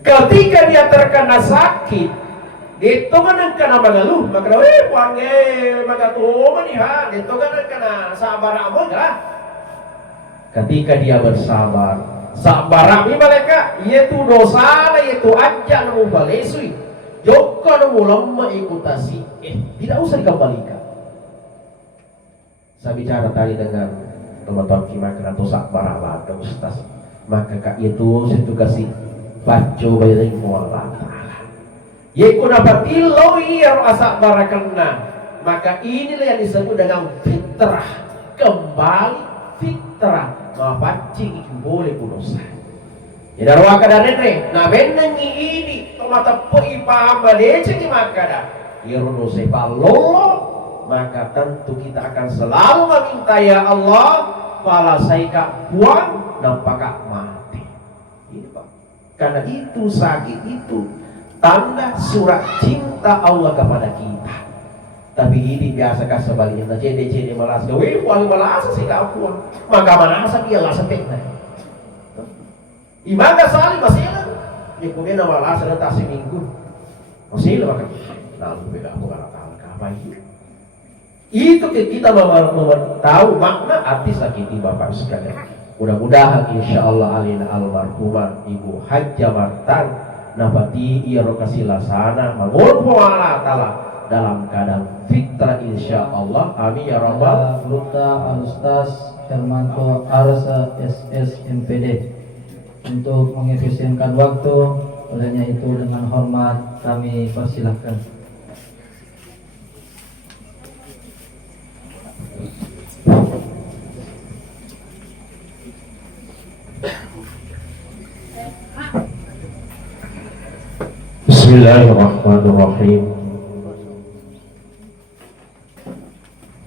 Ketika dia terkena sakit, dito ka nagkana mengeluh, maka wange maka tuman ha, dito ka nagkana sabar mo ga. Ketika dia bersabar, sabar mereka, yaitu dosa, yaitu aja namu balesui, joko namu lemah ikutasi, tidak usah dikembalikan. Saya bicara tadi dengan teman-teman kimak atau sabar Allah, Ustaz, maka kak itu saya kasih baca bayi Allah. Yaitu dapat iloi yang asak barakana, maka inilah yang disebut dengan fitrah, kembali fitrah, mapancing itu boleh kunosa. Jadi arwah kada nene, na benengi ini tomata poi paham balece di makada, irono sepalo, maka tentu kita akan selalu meminta ya Allah, pala saika buang nampakak mati. Ini Pak, karena itu sakit itu tanda surat cinta Allah kepada kita. Tapi ini biasa kan sebaliknya, jadi malas gawe, wali malas sih kapuan, maka mana asa dia lah sepekna. Imaga sali masih lah, ni kemudian malas ada tak seminggu, masih lah makan. Lalu beda aku kalau apa itu? Itu kita tahu makna arti sakiti Bapak sekalian. Mudah-mudahan insya Allah alina almarhumah Ibu Hajjah Martan nabati ia rokasi lasana mangun Allah Ta'ala dalam keadaan fitrah insya Allah. Amin ya rabbal Luta Al-Ustaz Hermanto Arsa SS MPD untuk mengefisienkan waktu. Olehnya itu dengan hormat kami persilahkan. Bismillahirrahmanirrahim.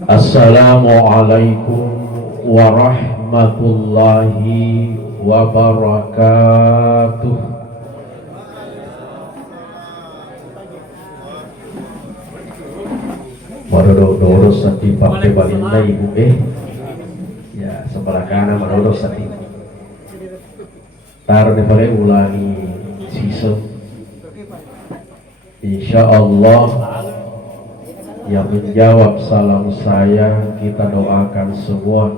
Assalamualaikum warahmatullahi wabarakatuh. Waduh sati pakai baginda ibu ya sebelah kanan waduh sati. Tar dipare ulangi season. Insya Allah yang menjawab salam saya kita doakan semua,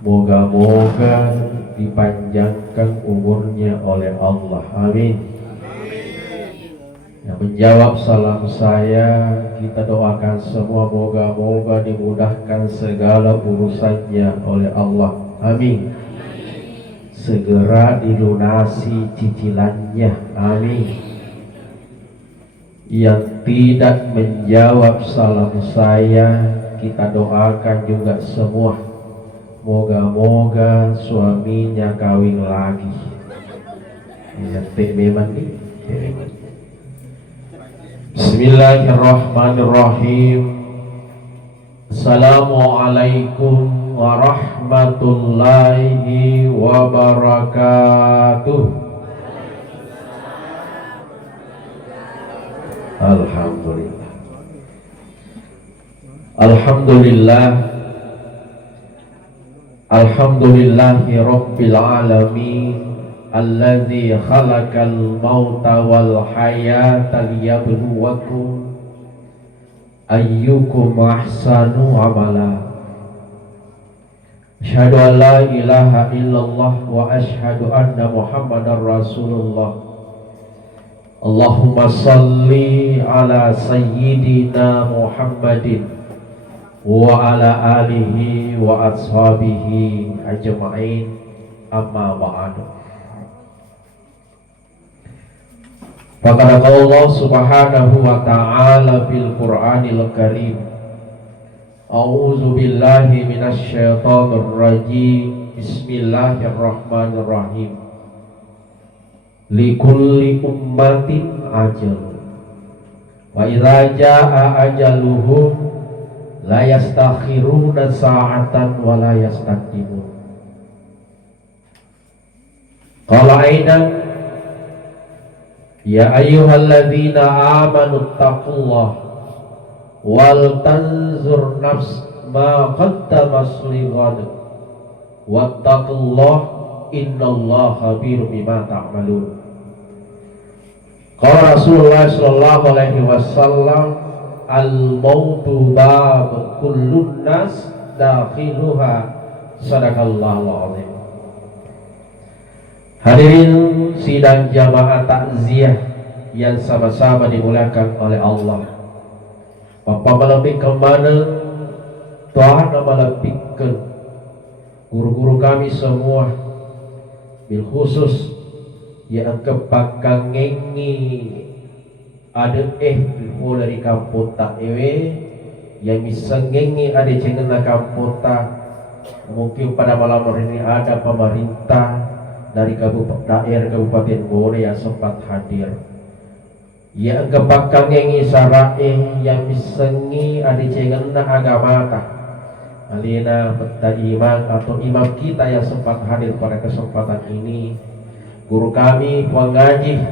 moga-moga dipanjangkan umurnya oleh Allah, amin. Yang menjawab salam saya kita doakan semua, moga-moga dimudahkan segala urusannya oleh Allah, amin. Segera dilunasi cicilannya, amin. Yang tidak menjawab salam saya kita doakan juga semua, moga-moga suaminya kawin lagi. Memang ini. Bismillahirrahmanirrahim. Assalamualaikum warahmatullahi wabarakatuh. Alhamdulillah. Alhamdulillah. Alhamdulillahi rabbil alamin alladzi khalaqal mauta wal hayata liyabluwakum ayyukum ahsanu amala. Asyhadu an la ilaha illallah wa asyhadu anna Muhammadar Rasulullah. Allahumma salli ala sayyidina Muhammadin wa ala alihi wa ashabihi ajma'in, amma ba'du. Faqala Allah subhanahu wa ta'ala fil Qur'anil Karim, a'udzu billahi minasy syaithanir rajim, bismillahirrahmanirrahim. Likulli ummatin ajal wa idza jaa ajaluhum la yastakhiruna sa'atan wa la yastaqdimun. Qala aidan ya ayyuhalladzina amanu taqullah wal tanzur nafs ma qaddamat lighad wattaqullah innallaha khabirun bima ta'malun. Qala Rasulullah sallallahu alaihi wasallam, al-mautu bab kullun nas dakhiluha. Sadaqallahul azim. Hadirin sidang jamaah takziah yang sama-sama dimuliakan oleh Allah. Bapak melebih kemana Tuhan melebihkan guru-guru kami semua, bil khusus yang kepakangengi ada dari kampung tak yang bisa ngengi ada cengena kampung tak. Mungkin pada malam hari ini ada pemerintah dari daerah Kabupaten Bone yang sempat hadir. Yang kepakangengi sarae yang misengi ada cengena agama ta. Alina peta imam atau imam kita yang sempat hadir pada kesempatan ini. Guru kami puang ngaji.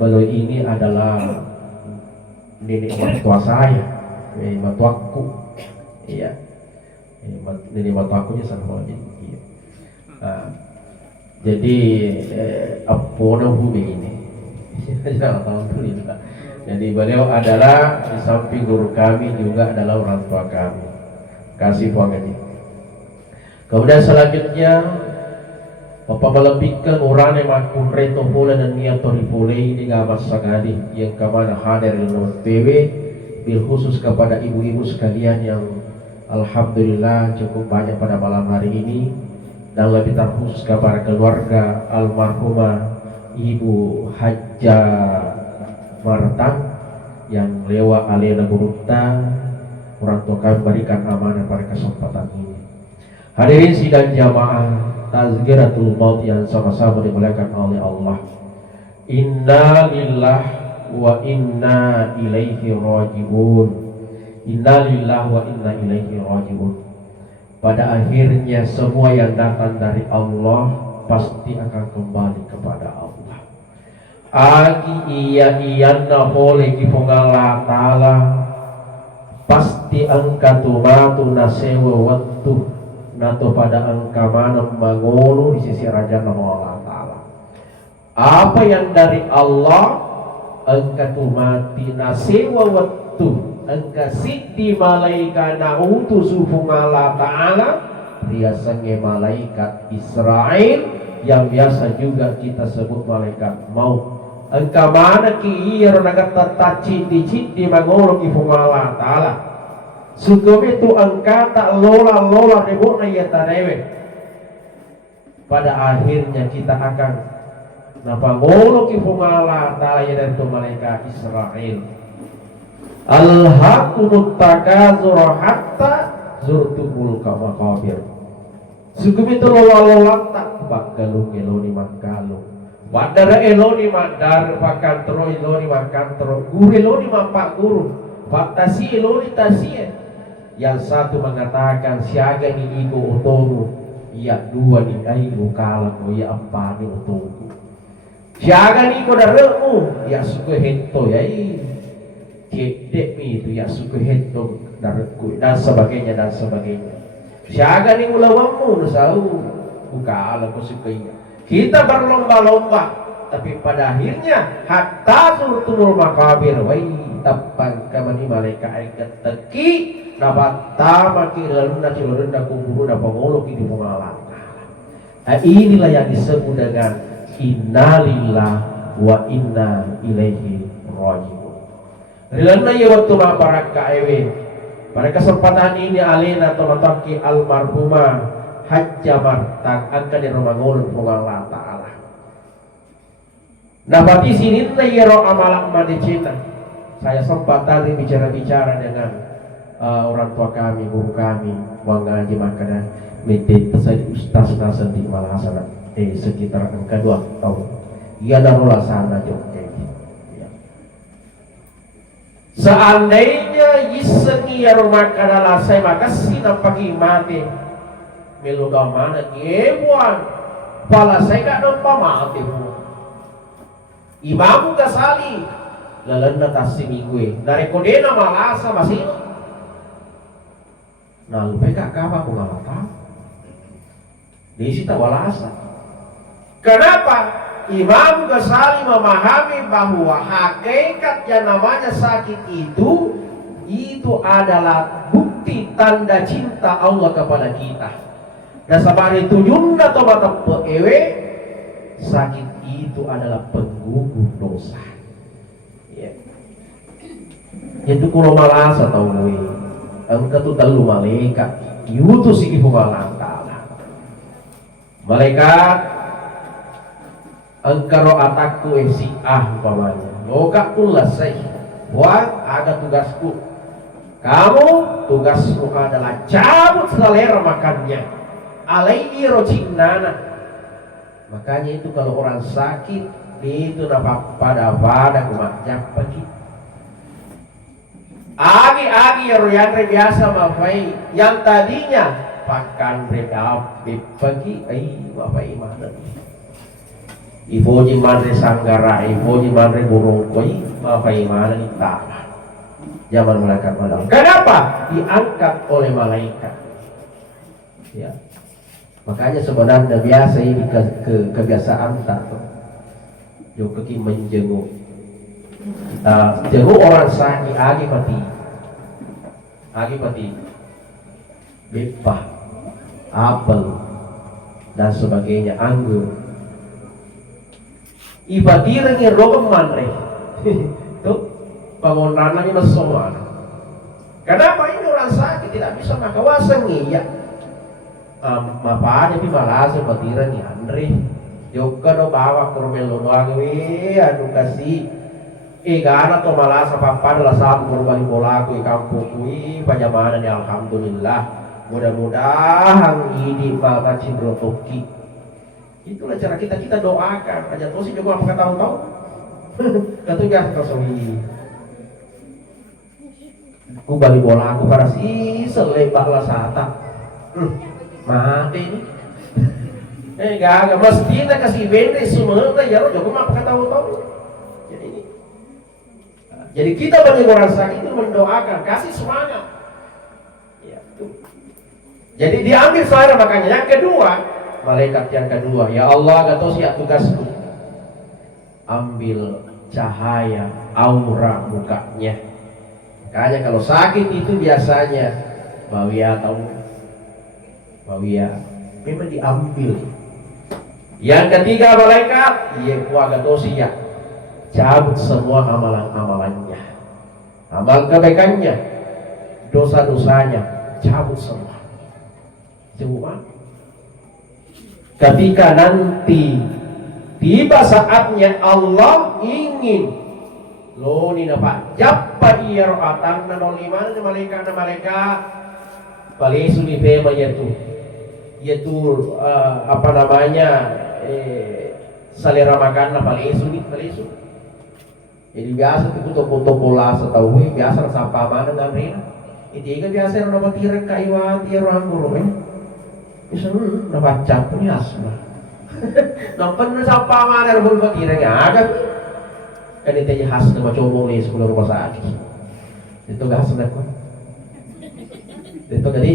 Beliau ini adalah nenek mertua saya, mertuaku. Iya. Nenek mertuakunya sama aja. Iya. Jadi apa nama ini? Jadi beliau adalah di samping guru kami juga adalah orang tua kami. Kasih puang ngaji. Kemudian selanjutnya Bapak melebihkan orang yang makun reto pula dan niat tori pula di gamas sagadi yang kemana hadir di nomor PW bil khusus kepada ibu-ibu sekalian yang alhamdulillah cukup banyak pada malam hari ini, dan lebih terkhusus kepada keluarga almarhumah Ibu Hajja Martang yang lewat alena burukta orang tua kami berikan amanah pada kesempatan ini. Hadirin sidang jamaah Tazkiratul Maut yang sama-sama dimuliakan oleh Allah. Inna lillah wa inna ilaihi raji'un. Inna lillah wa inna ilaihi raji'un. Pada akhirnya semua yang datang dari Allah pasti akan kembali kepada Allah. Agi iya boleh kipungalah ta'ala pasti angkatu matu nasewa waktu nato pada angka mana mangolo di sisi Raja Allah Ta'ala. Apa yang dari Allah angka tu mati nasewa waktu angka siddi malaika nautu sufung Allah Ta'ala riasanya malaikat Israel yang biasa juga kita sebut malaikat maut. Angka mana ki iya naga tataci di mangolo kifung Allah Ta'ala. Sukum itu angka tak lola rebut na ya tarewe. Pada akhirnya kita akan napangolo kifungala ta'ala ya dari malaikat Israel. Alhaqumut takazur hatta zurtumul maqabir. Sukum itu lola tak bakalung eloni makalung. Wadara eloni madar pakantro eloni makantro. Guru eloni mapak guru. Faktasi eloni tasie. Yang satu mengatakan siaga ni ibu utomu, ya dua ni ibu kalah, ya apa ni utomu. Siaga ni ibu daremu, ya suku hento ya kedek mi itu ya suku hento darku dan sebagainya. Siaga ni ulawamu nusau, bukalah kau suka. Kita berlomba-lomba, tapi pada akhirnya hatta surtumul makabir, wai tapang kamani malaikat aikat teki. Dapat tamak lalu na cilurun na kuburu na pangolo kini pengalang. Inilah yang disebut dengan innalillah wa inna ilaihi raji'un. Rilana ya waktu mabarak kaewe. Pada kesempatan ini alena tomataki almarhumah Hajja Martang akan di rumah ngulun pengalang ta'ala. Nabati sini na yero amalak madicina. Saya sempat tadi bicara-bicara dengan orang tua kami, guru kami, mengaji makanan medit saya ustaz nasan di Malahasana sekitar angka 2 tahun. Ia narulah sana jokeng. Ya. Seandainya yisengi ya rumah kadala saya makasih nampaki mati meluga mana kebuan pala saya gak nampak mati bu. Imamu kasali lalanda tasimi gue dari kodena Malasa masih. Nah, lupa kak apa aku nggak tahu. Di situ walasa. Kenapa? Imam Ghazali memahami bahwa hakikat yang namanya sakit itu adalah bukti tanda cinta Allah kepada kita. Dan sabari tuyun atau mata peewe, sakit itu adalah penggugur dosa. Ya. Itu kulo malas atau gue, engkau tu telu malaikat, yutus sigi Allah Taala. Malaikat, engkau atakku si umpamanya, loka kulasai, buat ada tugasku. Kamu tugasmu adalah cabut selera makannya. Alaihi rojinnana. Makanya itu kalau orang sakit itu dapat pada kumakjab pagi. Agi yang biasa mafai yang tadinya pakan redap di pagi, bapak iman. Ibu jimandre sanggara, ibu jimandre burung koi, bapak iman ini tak. Zaman malaikat malam. Kenapa? Diangkat oleh malaikat. Ya. Makanya sebenarnya biasa ini kebiasaan tak. Juga kita menjenguk. Jenguk orang sakit agi pati, bepah, apel dan sebagainya, anggur. Ibadirang yang rogeman tuh bangunan ini semua. Kenapa ini orang sakit tidak bisa makawasan ya? Mapa ada di malas batiran ni Andre. Joka do bawa ke rumah luang aduh kasih. Gana to malas apa adalah saat berbalik bola aku kampung kui pajamanan ya alhamdulillah. Mudah-mudahan ini Mama Cindrotoki. Itulah cara kita doakan. Aja terus juga apa tahu-tahu. Katanya kosongi. Ku balik bola aku pada si selebar lah sata. Mati ini. Gak mestinya kasih bende semua ya lo juga apa tahu-tahu. Jadi kita bagi orang sakit itu mendoakan, kasih semangat. Ya, jadi diambil saya makanya yang kedua, malaikat yang kedua, ya Allah gak tahu siap tugasku. Ambil cahaya aura mukanya. Makanya kalau sakit itu biasanya bawia memang diambil. Yang ketiga malaikat, iya gak tahu siap. Cabut semua amalan-amalannya, amal kebaikannya, dosa-dosanya, cabut semua. Ketika nanti tiba saatnya Allah ingin lo ni dapat jappa iya roatan na noliman na malaikat palisu ni pema yaitu apa namanya selera makan na palisu. Jadi biasa itu toko-toko las atau biasa sampai mana nggak beri. Itu kan biasa orang dapat tirek kaiwan tiar orang burung bisa dapat cap ni asma. Nampak sampai mana orang dapat tirek agak. Kan itu aja khas nama cowok ni sekolah rumah sakit. Itu gak sebenarnya kok. Itu tadi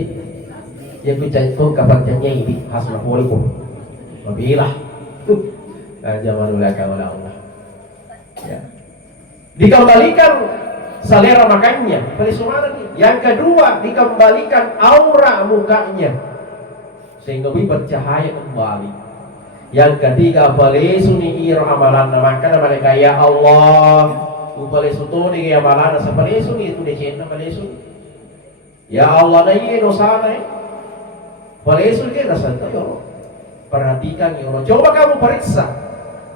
yang kucai pun kapan jangan ini khas nama polikum. Mabilah. Zaman dulu akan Allah. Ya. Dikembalikan selera makannya. Yang kedua dikembalikan aura mukanya sehingga bercahaya kembali. Yang ketiga balesu ni iro amalan makan mereka ya Allah balesu tu ni amalan sa balesu ni itu decena balesu ya Allah dai dosa nai balesu ke dosa tu ya perhatikan ya Allah, coba kamu periksa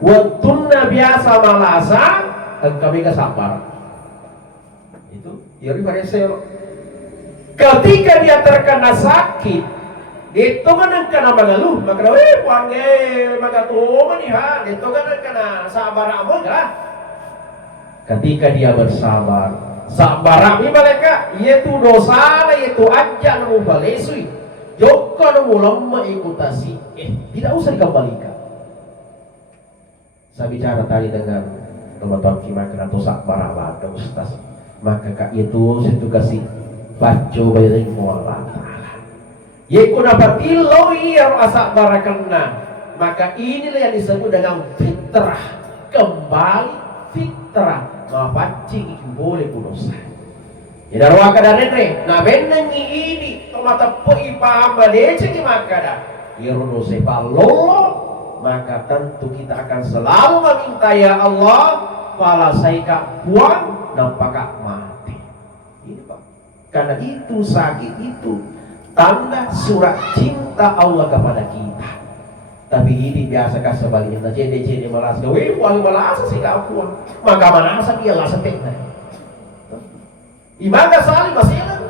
watunna biasa malasa kami ke sabar itu ya ribarese ketika dia terkena sakit itu kan kena mengeluh maka wange maka tuh maniha itu kan kena sabar amoga ketika dia bersabar sabar ami mereka yaitu dosa yaitu aja namu balesui joko namu lemah ikutasi tidak usah dikembalikan. Saya bicara tadi dengan teman-teman kimak atau sabar abad ustaz maka kak itu situ kasih baca bayarin mualah Yeku dapat iloi yang asak barakanna Maka inilah yang disebut dengan fitrah. Kembali fitrah. Mapancing itu boleh dosa. Ya darwa kada nene. Nah benang ini tomata po ipaham baleceng makada. Irono sepalo. Maka tentu kita akan selalu meminta ya Allah pala saika buang nampakak mati. Ini Pak. Karena itu sakit itu tanda surat cinta Allah kepada kita. Tapi ini biasa kan sebaliknya jadi malas gawe wali malas sih gak buang. Maka mana asa dia lah setekna. Imaga sali masih lah.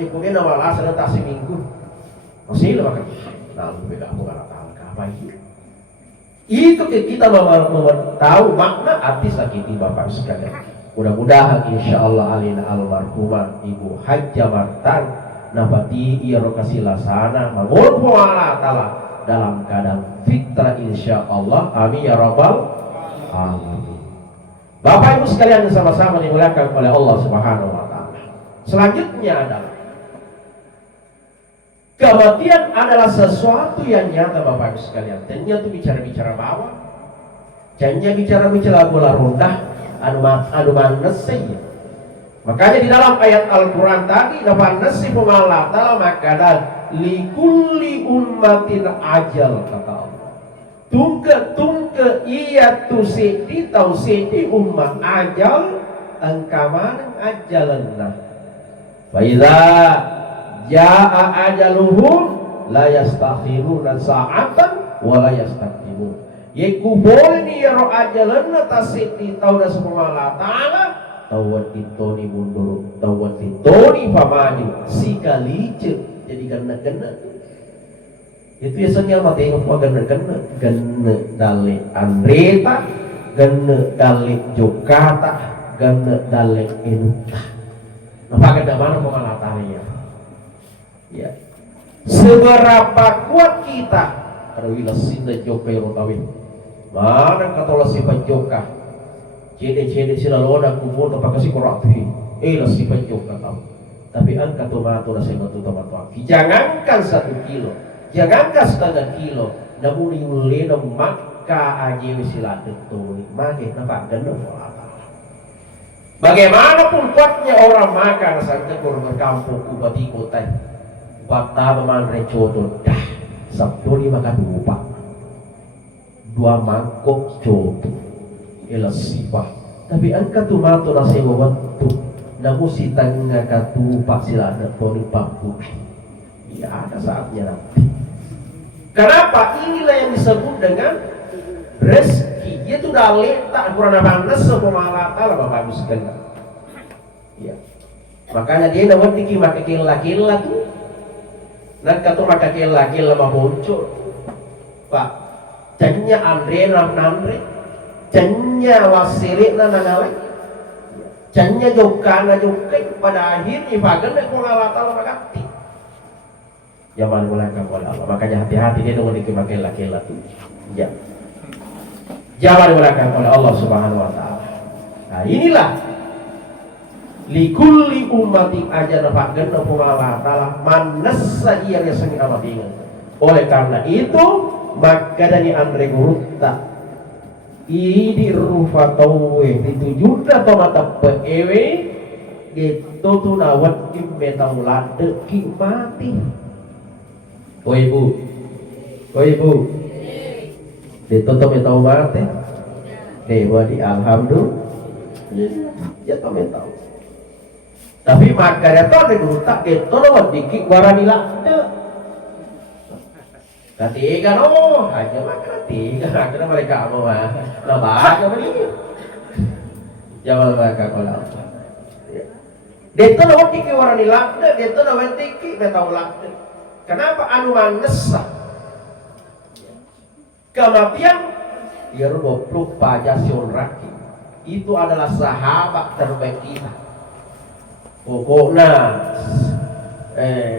Ya kemudian malas ada tak seminggu. Masih lah maka lalu beda aku nggak tahu apa itu. Itu kita tahu makna arti sakiti Bapak sekalian. Mudah-mudahan insya Allah alina almarhumah Ibu Hajjah Martan nabati ia rokasi lasana mangul Allah Ta'ala dalam keadaan fitrah insya Allah. Amin ya rabbal alamin. Bapak Ibu sekalian yang sama-sama dimuliakan oleh Allah Subhanahu wa Ta'ala. Selanjutnya adalah kematian adalah sesuatu yang nyata Bapak Ibu sekalian. Tentunya itu bicara-bicara bawah. Jangan bicara-bicara bola rondah anu manesi. Makanya di dalam ayat Al-Quran tadi dapat nasi pemalah ta'ala makada likulli ummatin ajal kata Allah. Tungke iya tu sedi tau sedi umat ajal engkaman ajalanna. Faiza ja'a ajaluhum la yastakhiruna sa'atan wa la yastaqdimun. Yeku boleh ni ro ajalanna tasiti tau da semala ta'ala tawat ditoni mundur tawat ditoni pamaju sikalice jadi gana-gana. Itu biasanya mah tengok mah gana-gana gana dale Andreta gana dale Jokata gana dale Enuta. Nah kada mana pemanatanya ya. Seberapa kuat kita ada wilasinda joka yang utawin mana kata sifat joka cede sila lona kumpul tempat kasih korapi lah sifat joka tahu. Tapi angka tomato na saya matu tomato jangankan 1 kilo jangankan setengah kilo namun yulena maka aja sila detoni mage nampak ganda bagaimanapun kuatnya orang makan sampai kurang kampung ubati kota bata paman recoto dah sabtu ni makan lupa 2 mangkok coto ela sifah tapi angka tomato na saya waktu namun si tangga katupak sila detoni papu ya ada saatnya nanti. Kenapa? Inilah yang disebut dengan rezeki. Dia tuh udah letak kurang panas sepemalata lah Bapak Ibu sekalian. Ya. Makanya dia dapat diki maka kila tuh. Nak kata maka kila mah muncul. Pak, canya Andre Namre, canya wasiri nangalek, canya jokana jokai pada akhirnya bagan nak mengalata lah makati. Zaman mulaikan oleh Allah. Makanya hati-hati dia dengan dikimakai laki-laki tuh. Ya. Jangan mulaikan oleh Allah Subhanahu wa Ta'ala. Nah inilah likulli ummati ajana fa'gana pumala ta'ala manassa iya reseng amat ingat. Oleh karena itu maka dari Andre Gurutta ini rufatawe ditujuna tomata peewe gitu tuh nawat imetawulade ki mati. Oh ibu, ditutup itu mati, dewa di alhamdulillah, ya kami tahu. Tapi maka dia tahu dia tak itu loh dikik waranila, ketiga no, hanya makan tiga, karena mereka mau mah, nama aja beli, jangan mereka kalau, dia tahu loh dikik waranila, dia tahu loh dikik betaulah. Kenapa anu manesa? Kematian dia rubuh pajasion raki. Itu adalah sahabat terbaik kita. Pokoknya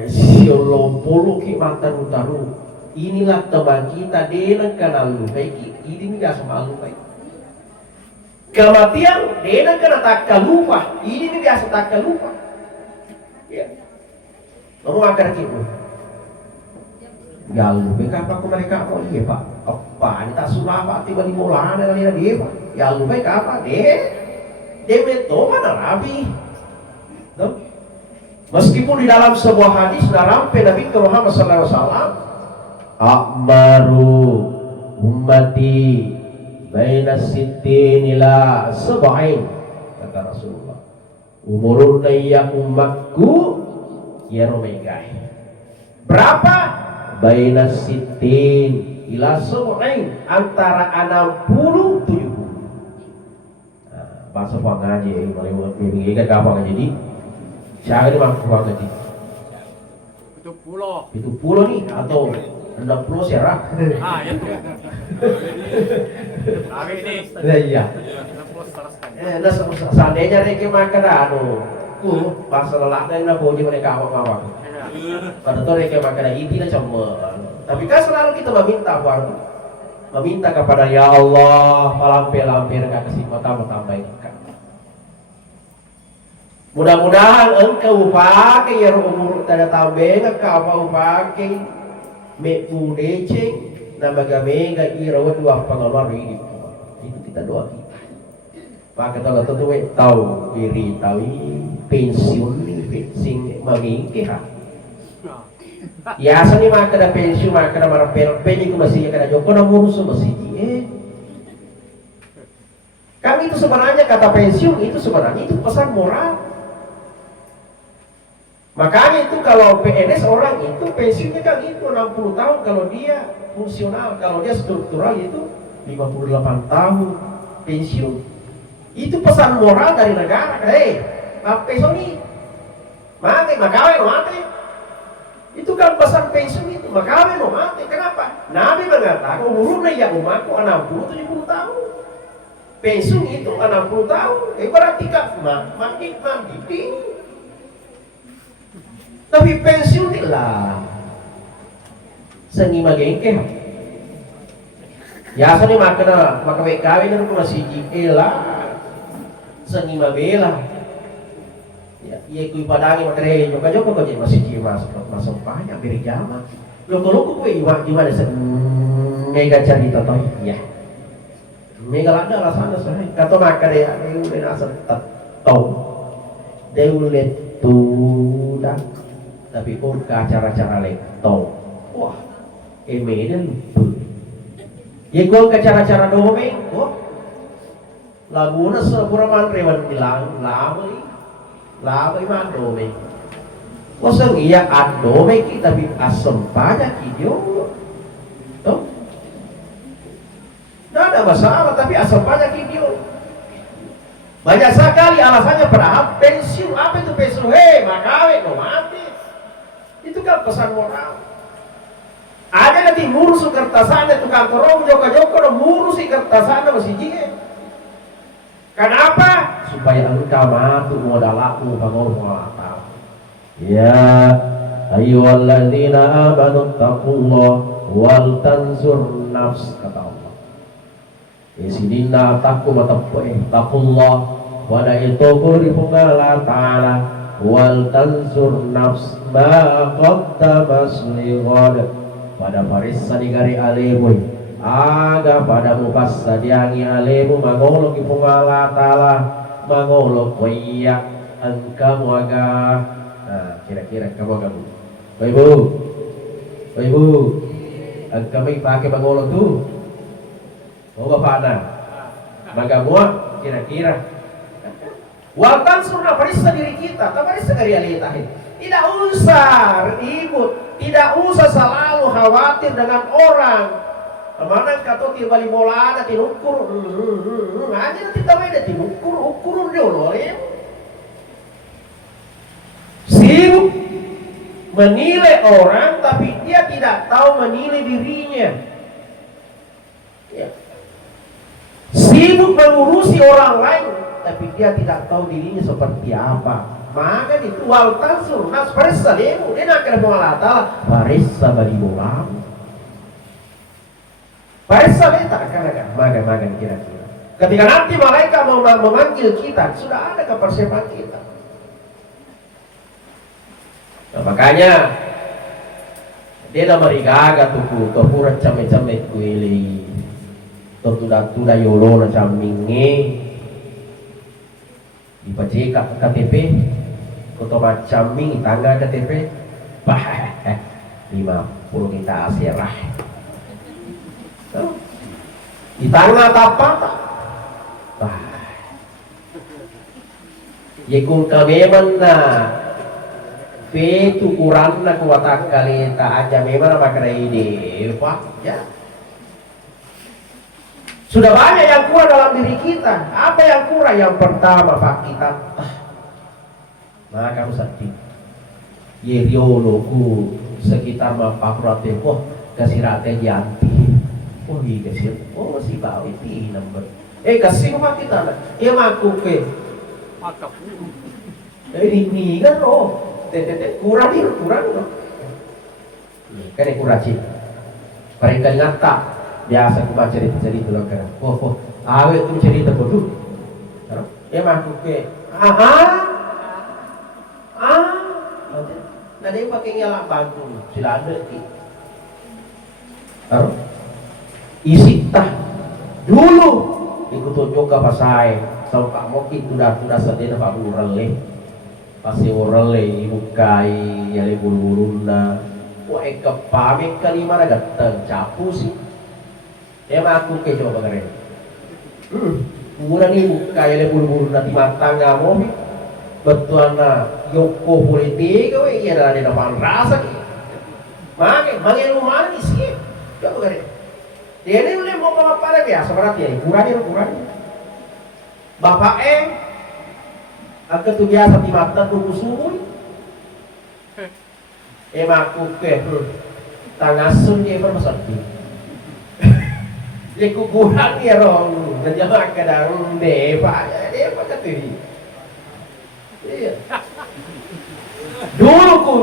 siolompolo ki mantan utaru. Inilah teman kita dengan kenal lupai. Ini tidak sama lupai. Kematian dengan kena tak lupa. Ini biasa tak lupa. Ya. Mau makan kita. Galu, kenapa mereka mau iya Pak? Apa ini tak sulapa tiba di mulana kali dia. Ya lu baik apa deh? Dia betul mana Nabi? Tuh. Meskipun di dalam sebuah hadis narampe Nabi Muhammad SAW, akbaru ummati baina sittin ila sab'in, kata Rasulullah. Umurun ya umatku ya romegai. Berapa? Baina sittin ila sab'in, antara 60 70. Bahasa ngaji ya, mulai kan kapan ngaji di? Siapa ini mampu ngaji? 70 nih atau 60 sih lah. Ya tuh. Hari ini. Iya. Nah seandainya mereka makan bahasa lelak dan nak puji mereka awak-awak. Pada tu mereka makan ini lah cuma. Tapi kan selalu kita meminta kepada ya Allah, lampir kasih mata baik. Mudah-mudahan engkau pakai ya umur tanda tambeng engkau pakai meku deceng nama gamega irawat dua pengeluar ini. Itu kita doa kita. Maka kalau tahu diri tahu pensiun mengingkih. Ya asal ni maka ada pensiun maka ada marah pensiun masih ada joko na murus masih kami itu sebenarnya kata pensiun itu sebenarnya itu pesan moral. Makanya itu kalau PNS orang itu pensiunnya kan itu 60 tahun kalau dia fungsional, kalau dia struktural itu 58 tahun pensiun. Itu pesan moral dari negara. Pensiun ini makawin mati. Itu kan pesan pensiun itu, makawin mati. Kenapa? Nabi mengatakan umurnya ya umatku 60-70 tahun. Pensiun itu 60 tahun. Berarti kan mandi. Tapi pensiun lah seni magengke. Ya seni makna maka kawin itu masih lah seni mabela. Ya, iya kui padangi materi joko kau jadi masih masuk banyak beri jama. Loko kui gimana sih? Mega cerita toh, ya. Mega ada alasan saya. Kata maka dia udah asal tahu. Dia udah tuh tapi pun ke acara-acara lekto wah emeden ya gua ke acara-acara domeng laguna sepura mantrewan bilang lama iman domeng kosong iya ad domeng tapi asem pada kidio tuh tidak ada masalah tapi asem pada kidio banyak sekali alasannya padahal pensiun apa itu pensiun makawin mati. Itu kan pesan moral. Ada nanti ngurus kertasannya tukang korong joko ngurus kertasannya masih jige. Kenapa? Supaya engkau matu modal aku bangun muatal. Ya ayyuhalladzina amanu taqullah wal tanzur nafs kata Allah. Isidina takku matapoe taqullah wa la yataquri Allah taala wal tanzur nafs ma qaddamas lighad pada parissa digari alemu aga pada mukas sadiangi alemu mangolok ipungala taala mangolok waya angkamu aga kira-kira kamu ibu angkami pakai mangolok tuh mau bapak ana magamua kira-kira waltan surna parissa diri kita, parissa dari alitahin. Tidak usah ribut, tidak usah selalu khawatir dengan orang. Kemana kata tiba di bola ada tinukur, aja nanti tahu ada tinukur dia loh. Sibuk menilai orang, tapi dia tidak tahu menilai dirinya. Ya. Sibuk mengurusi orang lain, tapi dia tidak tahu dirinya seperti apa. Maka itu wal tansur nas parissa lemu dia nak kena pengalata parissa bagi bolam parissa leta kan maga kira-kira ketika nanti malaikat mau memanggil kita sudah ada kepersiapan kita. Nah, makanya Dia na marigaga tuku to pura came-came kuili. To tuda yolo na camingi. Ipacika KTP. Kuto macam ming tangga KTP. Bah, 50 kita asirah. Di tangga apa? Bah. Yekung kami mana P ukuran na kuwata kalita aja memang maka ide Pak ya. Sudah banyak yang kurang dalam diri kita. Apa yang kurang? Yang pertama Pak kita maka sakit. Yerioloku sekitar mapakuratin wah kasih rate janti. Oh iya kasih. Oh masih bau itu nomor. Kasih Pak kita. Maku ke. Ini kan kurang no. Kan kurang sih. Mereka ngata biasa aku baca cerita lang kan. Awet tu cerita bodoh. Maku ke. Nanti pakai nyala bantu sila ada ti. Isi tah dulu ikut tunjuk ke pasai. So Pak Moki sudah sedih Pak Burale. Pasti Burale bukai yale bulu-buluna. Wah kepamit kali mana gateng capu sih. Aku ke coba keren. Bulan ini bukai yale bulu-buluna di mata ngamo. Betul na yoko politik we iya dari depan rasa ki. Mangin rumah ni sih. Coba keren. Dia ni boleh mau apa biasa berarti ya kurang. Bapak agak tu biasa di mata tunggu subuh. Maku ke tangasun dia berpesan. Dia kuburan dia rong, menjadi kadang dia kata tu. Iya. Dulu ku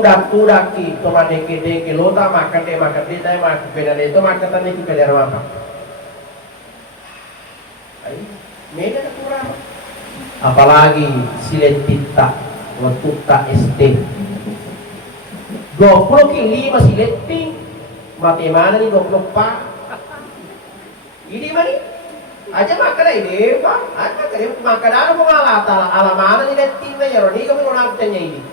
udah ki, cuma deke lota makan dia maku beda itu makan tadi ku kejar apa? Mega kurang. Apalagi siletita waktu SD 25 sileting mati mana nih 24 ini mana aja makan ini Pak aja makan ada mau ala mana nih leting na ya Roni kami mau nanya ini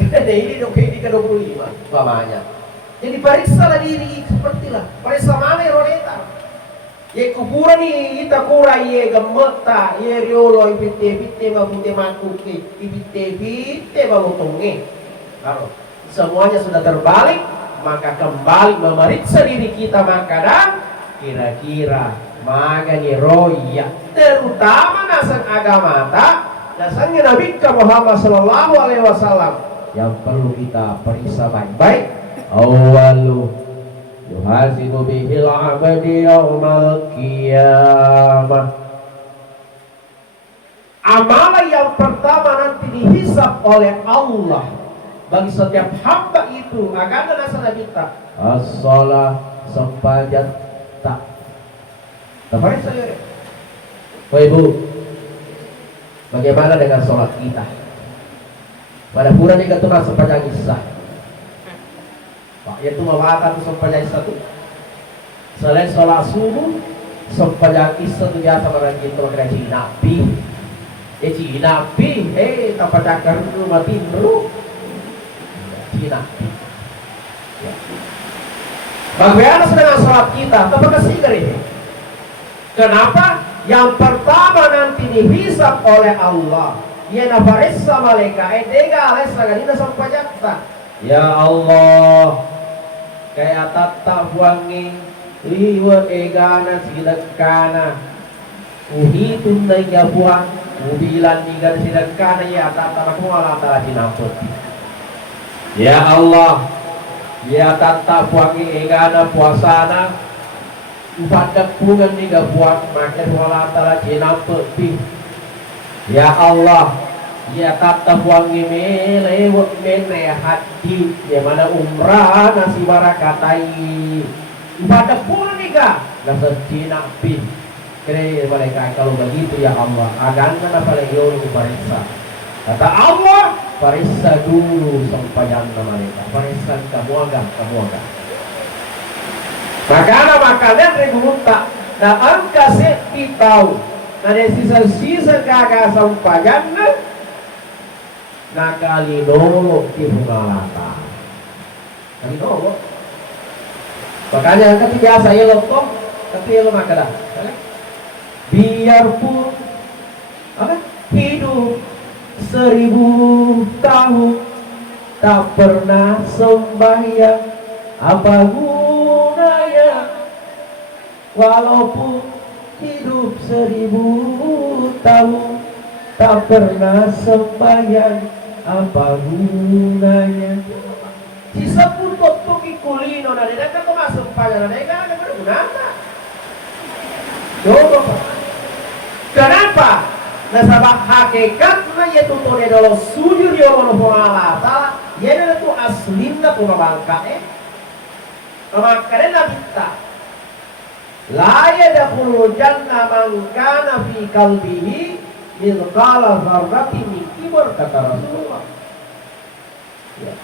ini dok ini ke 25 banyak jadi periksa lah diri seperti lah periksa mana ya Roni ye kuburan ni kita kura ye gemeta ye riolo ipite mabute makuke ipite balutonge kalau semuanya sudah terbalik maka kembali memeriksa diri kita maka kira-kira maka ni roya terutama nasan agama dasarnya Nabi Muhammad sallallahu alaihi wasallam yang perlu kita periksa baik-baik awalu yuhasibu bihil abadi yawmal qiyamah. Amalan yang pertama nanti dihisab oleh Allah bagi setiap hamba itu agama nasana kita as-salah sempajat tak tepat saya Ibu bagaimana dengan sholat kita pada bulan ini kita sempajat kisah yaitu mewakili sempajak satu selain sholat subuh sempajak satu biasa orang kita mengaji nabi nabi tapacakar rumah timru nabi bagaimana dengan sholat kita apakah sih ini kenapa yang pertama nanti dihisab oleh Allah ya nafarissa malaikat dega alesa ganina sampajakta ya Allah kayak tata buangin liwa egana silakana uhitun na buang ubilan nigan silakana ya tata makuala tala jinapot ya Allah ya tata buangin egana puasana upadak pungan niga buang makin wala tala jinapot ya Allah ya tata buangi melewat mene hati ya mana umrah nasi barakatai ibadah pun nika nasa Cina pin kira mereka kalau begitu ya Allah agan mana paling yo periksa kata Allah Parisa dulu sampayan nama mereka. Parisa kamu agak. Makanan regunta. Na angka sepi tahu. Na sisa-sisa kakak sampayan na kalino kipungalata. Kalino. Makanya ketika saya lokom, ketika lo makanan. Biarpun hidup 1000 tahun tak pernah sembahyang, apa gunanya? Walaupun hidup 1000 tahun tak pernah sembahyang, apa gunanya? Disebut toki kulino na nila ka tumasampayan na nila ka gunanya. Kenapa? Nasabah hakikatnya yaitu tonedolo sujud ya Allah Subhanahu taala, yaitu itu aslinya tu mabangka Makanya kita la yadkhulul jannah man kana fi qalbihi mithqala dzarratin min kibr, kata Rasulullah. Ya.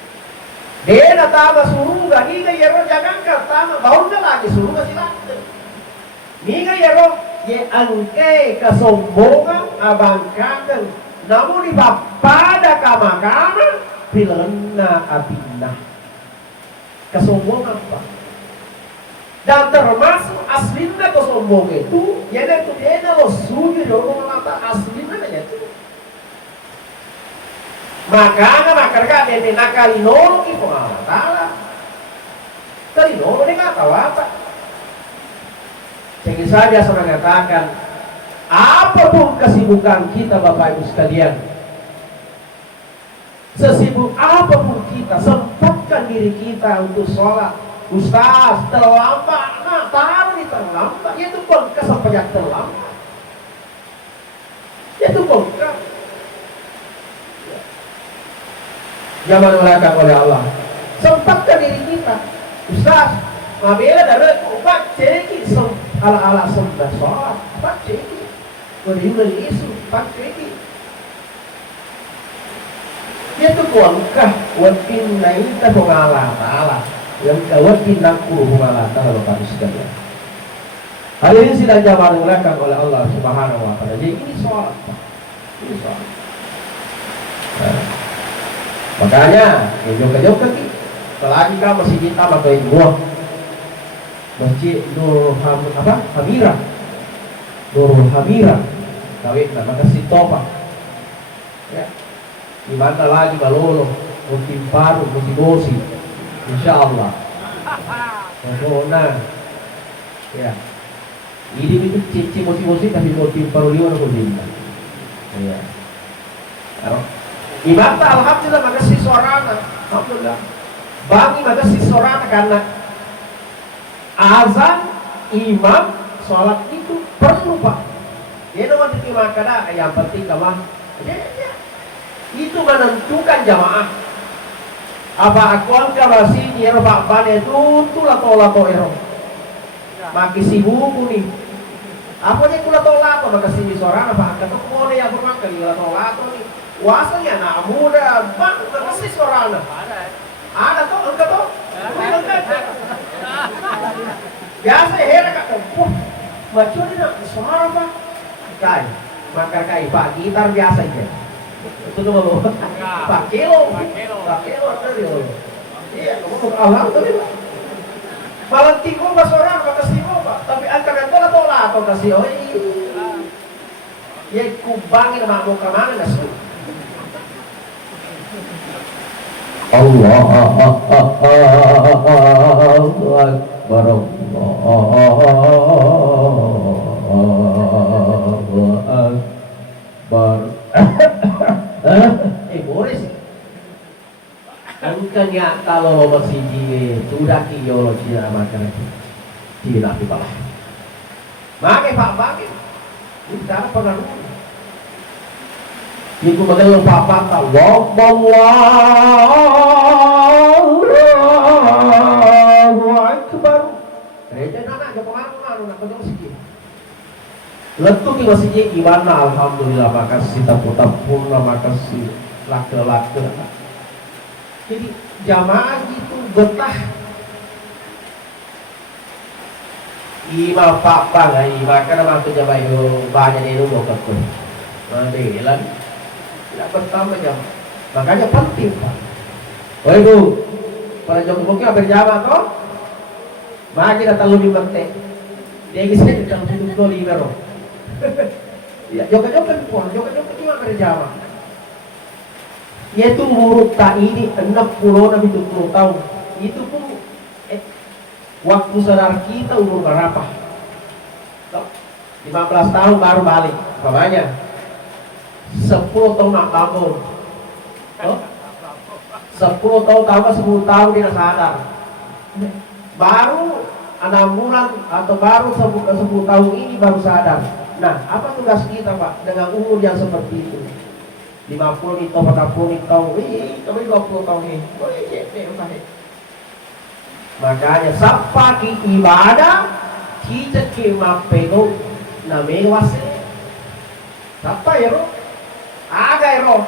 Dia tama surga, niga yero jangan tama baunna lagi surga silakan. Niga yero ye angke kesombongan abangkakan, namun di pada kama-kama pilena abinah. Kesombongan apa? Dan termasuk aslinya kesombongan itu, yaitu dia lo sujud di orang mata aslinya itu. Makanya dia nakali nolong itu Allah Taala. Kali nolong dia nggak tahu apa. Jadi saja saya mengatakan, apapun kesibukan kita Bapak Ibu sekalian, sesibuk apapun kita, sempatkan diri kita untuk sholat. Ustaz, terlambat, nah tahu nih terlambat, itu bangka sampai yang terlambat. Itu bangka. Jangan melangkah oleh Allah. Sempatkan diri kita. Ustaz, mabela dari ubat ceki ala sembah sholat, ubat ceki. Beri isu, ubat ceki. Itu bangka, wakin naita pengalah ta'ala. Yang kawat pinangku mengalah ta'ala Bapak sekalian. Hari ini sedang jamaah dimuliakan oleh Allah Subhanahu wa taala. Jadi ini sholat. Ini sholat. Nah, makanya jauh-jauh kaki. Selagi kamu masih kita pakai buah Masjid Nurul Hamira. Nurul Hamira. Kawin nama kasih topa. Ya. Di mana lagi balolo, musim baru, musim bosi. Insyaallah. Nah, ya. Ini itu cici musim-musim tapi motif baru liwan aku bintang. Ya. Imam alhamdulillah makasih sorana. Alhamdulillah. Bangi makasih sorana karena azan imam sholat itu perlu Pak. Dia nomor diterima kada yang penting kamah. Itu menentukan jamaah. Apa akon kalau sini ero Pak Bane itu lato ero. Maki sibuk nih. Apa nya kula tolato maka sini sorana Pak. Kata ko ya bermak kali lato nih. Wasanya anak muda, bang, masih sorana. Ada tuh, enggak tuh? Biasa heran kak, baca ini nak suara apa? Makar Pak, gitar biasa aja. Itu dulu, Pak kilo ada dia. Iya, kamu alhamdulillah. Malam tiko bahasa orang, maka simo Pak. Tapi angkat atau kasih, ya kubangin sama mau kemana nggak sih? Allah Akbar Boris angkanya kalau masih di sudah kiyo tidak makan tidak dibalas pakai Pak pakai tidak pengaruh itu betul Pak Allahu Akbar. Reja anak aja pengaruh nak betul sikit. Letuk di masjid gimana? Alhamdulillah makasih tampurna makasih. laki-laki. Jadi jamaah itu betah. Ima pak bang, ima kan nama tu jamaah itu banyak di rumah aku. Mandilan, tidak pertama jam. Makanya penting pak. Oh ibu, pada jam mungkin berjamaah toh, maka kita terlalu dimentek. Dia kisah kita hidup dua lima roh. Ya, jokan-jokan pun, jokan-jokan cuma berjamaah. Yaitu murid tak ini 60 sampai 70 tahun. Itu pun waktu saudara kita umur berapa? 15 tahun baru balik. Makanya 10 tahun nak bangun. 10 tahun tambah 10 tahun dia sadar. Baru 6 bulan atau baru 10 tahun ini baru sadar. Nah, apa tugas kita Pak dengan umur yang seperti itu? 50 tahun, 40 tahun, kami 20 tahun ini. Makanya sapa ki ibadah kita ki mapego na mewase. Sapa ya ro? Aga ya ro.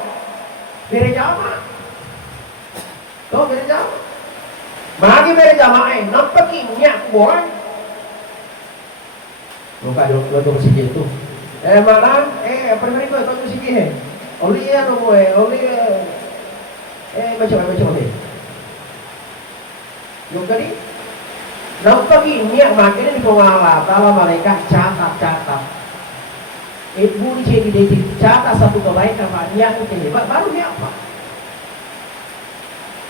Berjamaah. Tuh berjamaah. Magi berjamaah nampak ki nyak boran. Buka dulu sini itu. Mana? Permari ko to sini. Oli ya no oli macam ni. Yung kali, nampak ini makanya di pengalat kalau mereka catat. Ibu di sini catat satu kebaikan Pak, yang ini baru dia apa?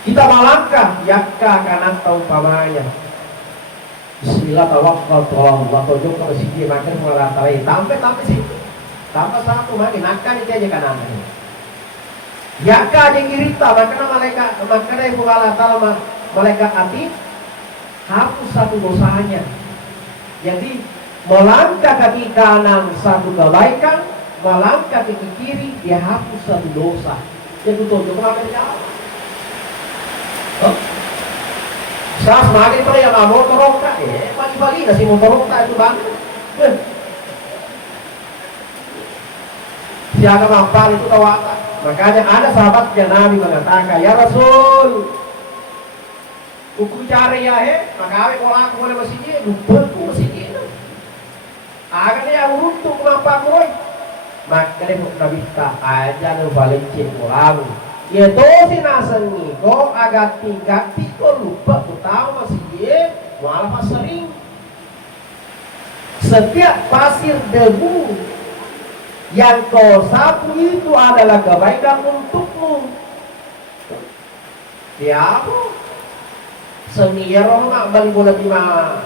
Kita melangkah, yakka kanan tahu pamannya. Bismillah tawakkaltu ala Allah. Tujuh ke sini makan pengalat lain, sampai situ, tambah satu makin akan itu aja kanan. Yakka yang irita, makanya yang pengalat Allah. Malaikat hati hapus satu dosanya. Jadi melangkah kaki kanan satu kebaikan, melangkah kaki kiri dia hapus satu dosa. Itu tunjuk apa dia? Saya semakin pada yang motor rokta, pagi-pagi nasi motor rokta itu bang. Siapa mampal itu tawakal. Makanya ada sahabat yang Nabi mengatakan, ya Rasul. Hukum cari ya maka kalau aku boleh masjid, lupa aku masjid. Akan dia urut kenapa koi? Maka dia Nabi tak aja nu balik cek orang. Ya to si nasengi ko agak tingkat ko lupa ku tahu masjid, malah pas sering. Setiap pasir debu yang kau sapu itu adalah kebaikan untukmu. Siapa? Senior orang balik bola bima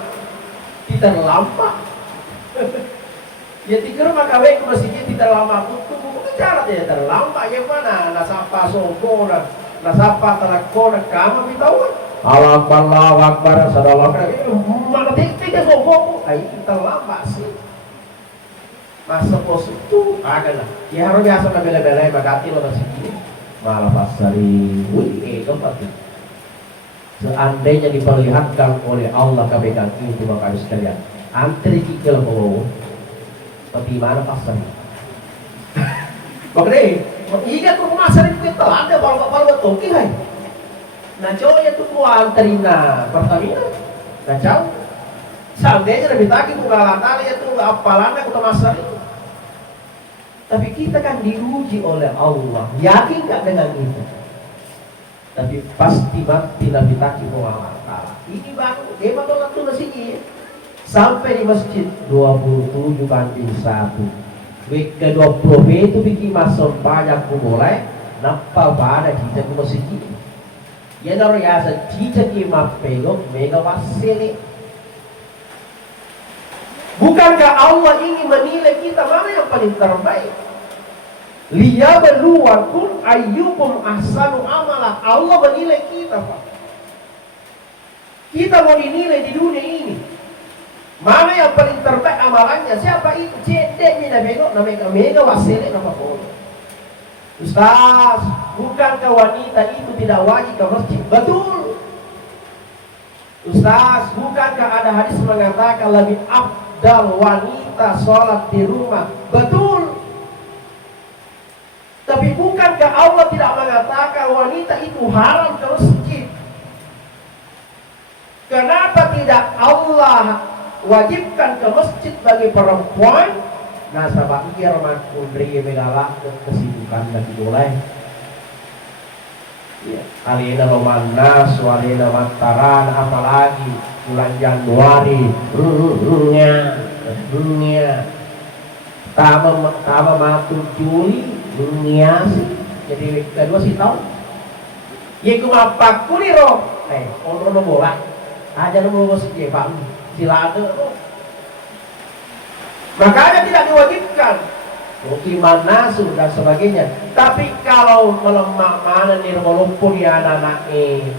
tidak lama. Ya tiga rumah kawin ke masjid tidak lama. Bukan cara dia terlambat. Yang mana nasapa sogo, nasapa terakor, kamu beritahu. Allah Akbar, sadallah. Mana tiga sogo? Itu terlambat sih. Masa pos itu adalah. Ya harus biasa bela-bela bagati lo masjid. Malah pasari, itu pasti. Seandainya diperlihatkan oleh Allah KBK itu Bapak Ibu sekalian, antri kikil bawa, seperti mana pasar? Makanya, ingat tuh pasar itu kita ada kalau toki hai. Nah jauh ya tuh antri na Pertamina, nah jauh. Seandainya lebih tadi tuh galatali ya tuh apalana kita pasar itu. Tapi kita kan diuji oleh Allah, yakin nggak dengan itu? Tapi pasti mati lebih taki Allah Ta'ala. Ini baru, dia menolak tuh masjid. Sampai di masjid 27 banding 1. Week ke 20 itu bikin masuk banyak mulai nampak pada kita ke masjid. Ya naruh ya kita kima pegok mega wasili. Bukankah Allah ingin menilai kita mana yang paling terbaik? Liyabluwakum ayyukum ahsanu amala. Allah menilai kita, Pak. Kita mau dinilai di dunia ini. Mana yang paling terbaik amalannya? Siapa itu? Cedeknya namanya mega wasile nama pun. Ustaz, bukankah wanita itu tidak wajib ke masjid? Betul. Ustaz, bukankah ada hadis mengatakan lebih afdal wanita sholat di rumah? Betul. Tapi bukankah Allah tidak mengatakan wanita itu haram ke masjid? Kenapa tidak Allah wajibkan ke masjid bagi perempuan? Nah, sabab iya makundri megala kesibukan lagi mulai. Ya, alina romanas, walina mataran, apalagi bulan Januari, tama matu Juli, sih. Jadi kedua sih tahu. Ya kumapa kuliro, ono bola, aja nomor si Pak, sila ada. Makanya tidak diwajibkan. Mukiman nasu dan sebagainya. Tapi kalau melemah mana nih walaupun ya anak-anaknya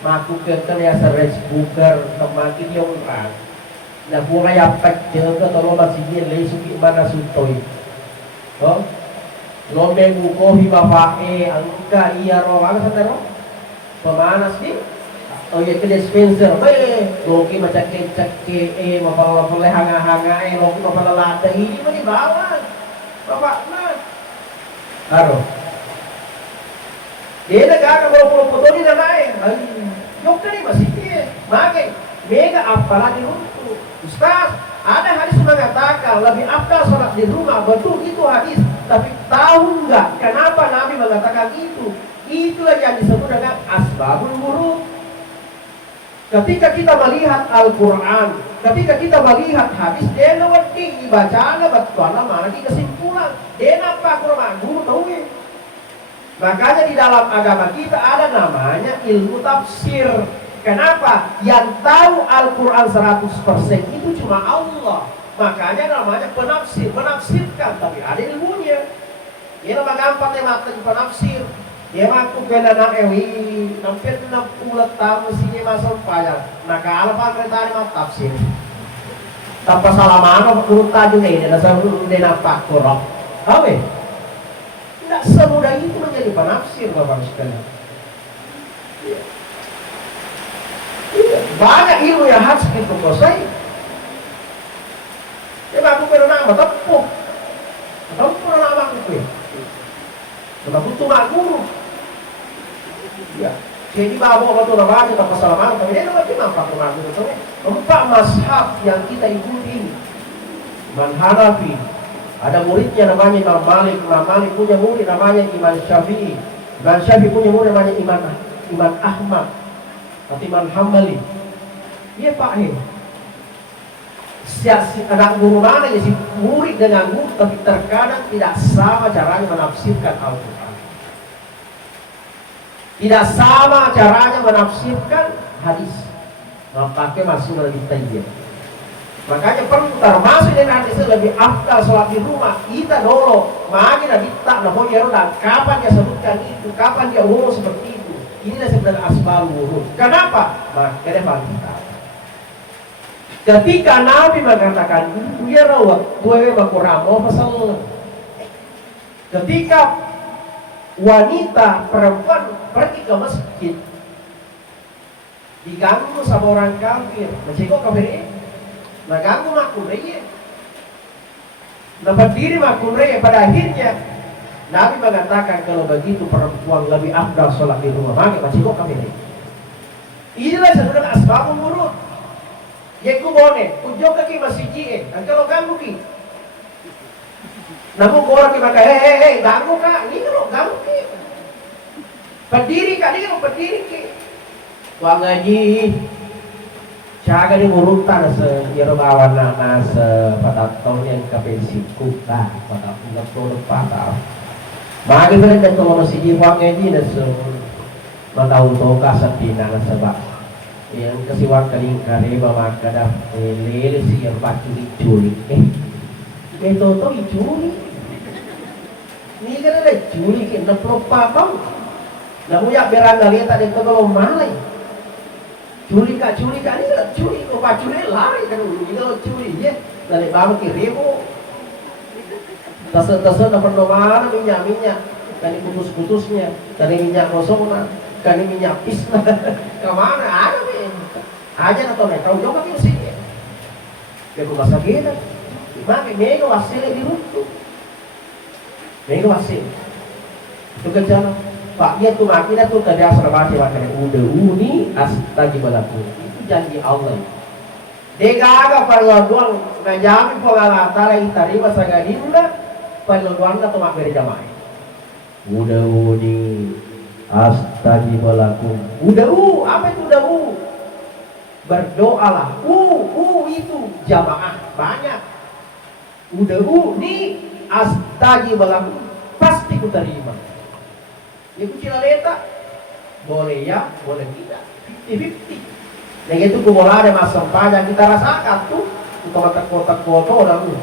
maku kerja rice cooker semakin yang orang. Nah mulai apa jaga kalau masih dia lesuki mana sutoi. Oh, lombe buko hiba angka iya roh apa saudara? Pemanas nih. Oh ya ke dispenser, loki macam kecak mapala hanga loki mapala lada ini mana bawa. Bapak nah, haro. Dia negara kalau foto ni dah naik, yok ni masih dia, makai mega apalagi untuk Ustaz. Ada hadis mengatakan lebih afdal sholat di rumah, betul itu hadis. Tapi tahu enggak kenapa Nabi mengatakan itu? Itulah yang disebut dengan asbabul wurud. Ketika kita melihat Al-Quran, ketika kita melihat hadis, dia ngerti dibacanya betul mana di kesimpulan. Dia apa Quran guru tahu ya. Makanya di dalam agama kita ada namanya ilmu tafsir. Kenapa? Yang tahu Al-Quran 100% itu cuma Allah. Makanya namanya penafsir, menafsirkan, tapi ada ilmunya. Dia nama gampang ya mata penafsir. Dia mampu kena nak ewi, hampir 60 tahun sini masuk payah. Maka apa kereta ini tafsir. Tanpa salah mana urut tajuk ini, dasar dia nampak korok. Awe, tidak semudah itu menjadi penafsir bapak sekalian. Banyak ilmu yang harus kita kuasai. Dia mampu kena nama tepuk, nama aku. Tetapi itu mak guru. Ya, jadi bawa waktu namanya tanpa salah mana, tapi dia namanya nampak mak guru. Empat mazhab yang kita ikuti, Imam Hanafi, ada muridnya namanya Imam Malik. Imam Malik punya murid namanya Imam Syafi'i. Imam Syafi'i punya murid namanya Imam Ahmad atau Imam Hambali. Dia Pak anak guru mana ya si murid dengan guru, tapi terkadang tidak sama caranya menafsirkan Al-Quran. Tidak sama caranya menafsirkan hadis. Nampaknya masuk lebih tajam. Makanya perlu termasuk dengan hadis lebih afdal sholat di rumah. Kita dulu makin Nabi tak namanya dan kapan dia sebutkan itu, kapan dia ngomong seperti itu. Inilah sebenarnya asbab wurud. Kenapa? Makanya kita. Ketika Nabi mengatakan ya rawat dua bakuramo pasal. Ketika wanita perempuan pergi ke masjid diganggu sama orang kafir, macam kafir ini, mengganggu makunnya, dapat diri makunnya. Pada akhirnya Nabi mengatakan kalau begitu perempuan lebih afdal sholat di rumah, maka macam kafir ini. Inilah sebenarnya asbabul wurud. Yeku bone, ujung kaki masih cie, dan kalau ganggu ki, namun orang ki maka ganggu kak, ini kalau ganggu ki, berdiri kak, ini kalau berdiri ki, wah ngaji, caga di murutan Yerobawan nama sepatah yang kapesiku, dah, patah pulang turun patah, bagi mereka kalau masih cie wah ngaji, nasu, mata untuk kasat dinang sebab. Yang kesiwak kaling kare bawa kada lele si yang batu dicuri itu dicuri ini kan ada curi kita pelupa bang namun ya berang kali tak ada kalau malai curi kak ini kan curi kok curi lari kan ini kalau curi ya dari bawah kirimu tasar dapat nomor minyak kan putus-putusnya dari minyak kosongnya kan minyak pisna kemana ada aja atau mereka udah pakai sini ya gue masa kita maka mega wasil di rutu mega wasil Itu kan Pak ya tuh makina tuh tadi asal baca makanya udah uni astagi balaku. Itu janji Allah. Dega aga doang ngajami pengalatara itarima sagadina doang tuh mak berjamaah. Udah uni astagi balaku. Udah apa itu udah berdoalah. Itu jamaah banyak. Udah ni astagi balaku pasti ku terima. Ya ku cinaleta boleh ya, boleh tidak. 50-50. Nah itu kumula ada masa panjang kita rasakan tuh. Kita kotak-kotak foto orang tuh.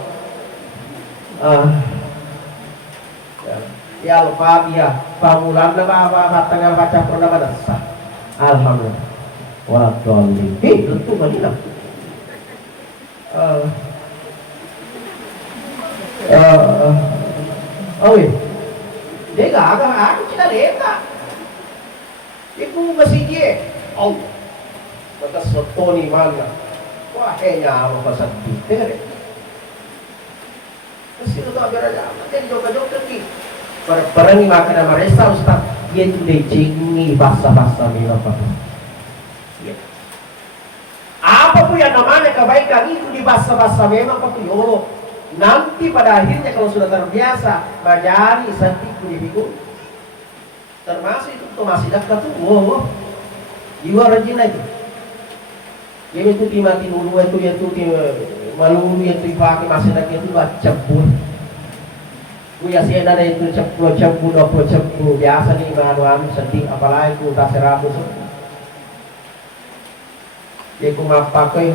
Ya Al-Fatihah. Pamulan na ba tengah baca pernah pada sah. Alhamdulillah. Waladhalin. Tentu kanina. Dia gagah aku cinaleta. Iku masih dia. Maka sotoni mana. Wah apa pasaddi. Dengar deh. Kasi itu tak beraja. Jadi joga-joga ni. Parang ni makan nama resta ustaz. Dia tu deh jingi basa-basa mila apa. Apapun yang namanya kebaikan itu di basa-basa memang patuyolo. Nanti pada akhirnya kalau sudah terbiasa majari satiku di biku. Termasuk itu tuh masih dekat tuh. Jiwa rajin lagi. Yang itu mati dulu itu malu itu dipakai masih lagi itu cebur. Kuya sih ada itu cebur biasa nih manuan sedih apalagi ku tak seratus. Dia ku mapakai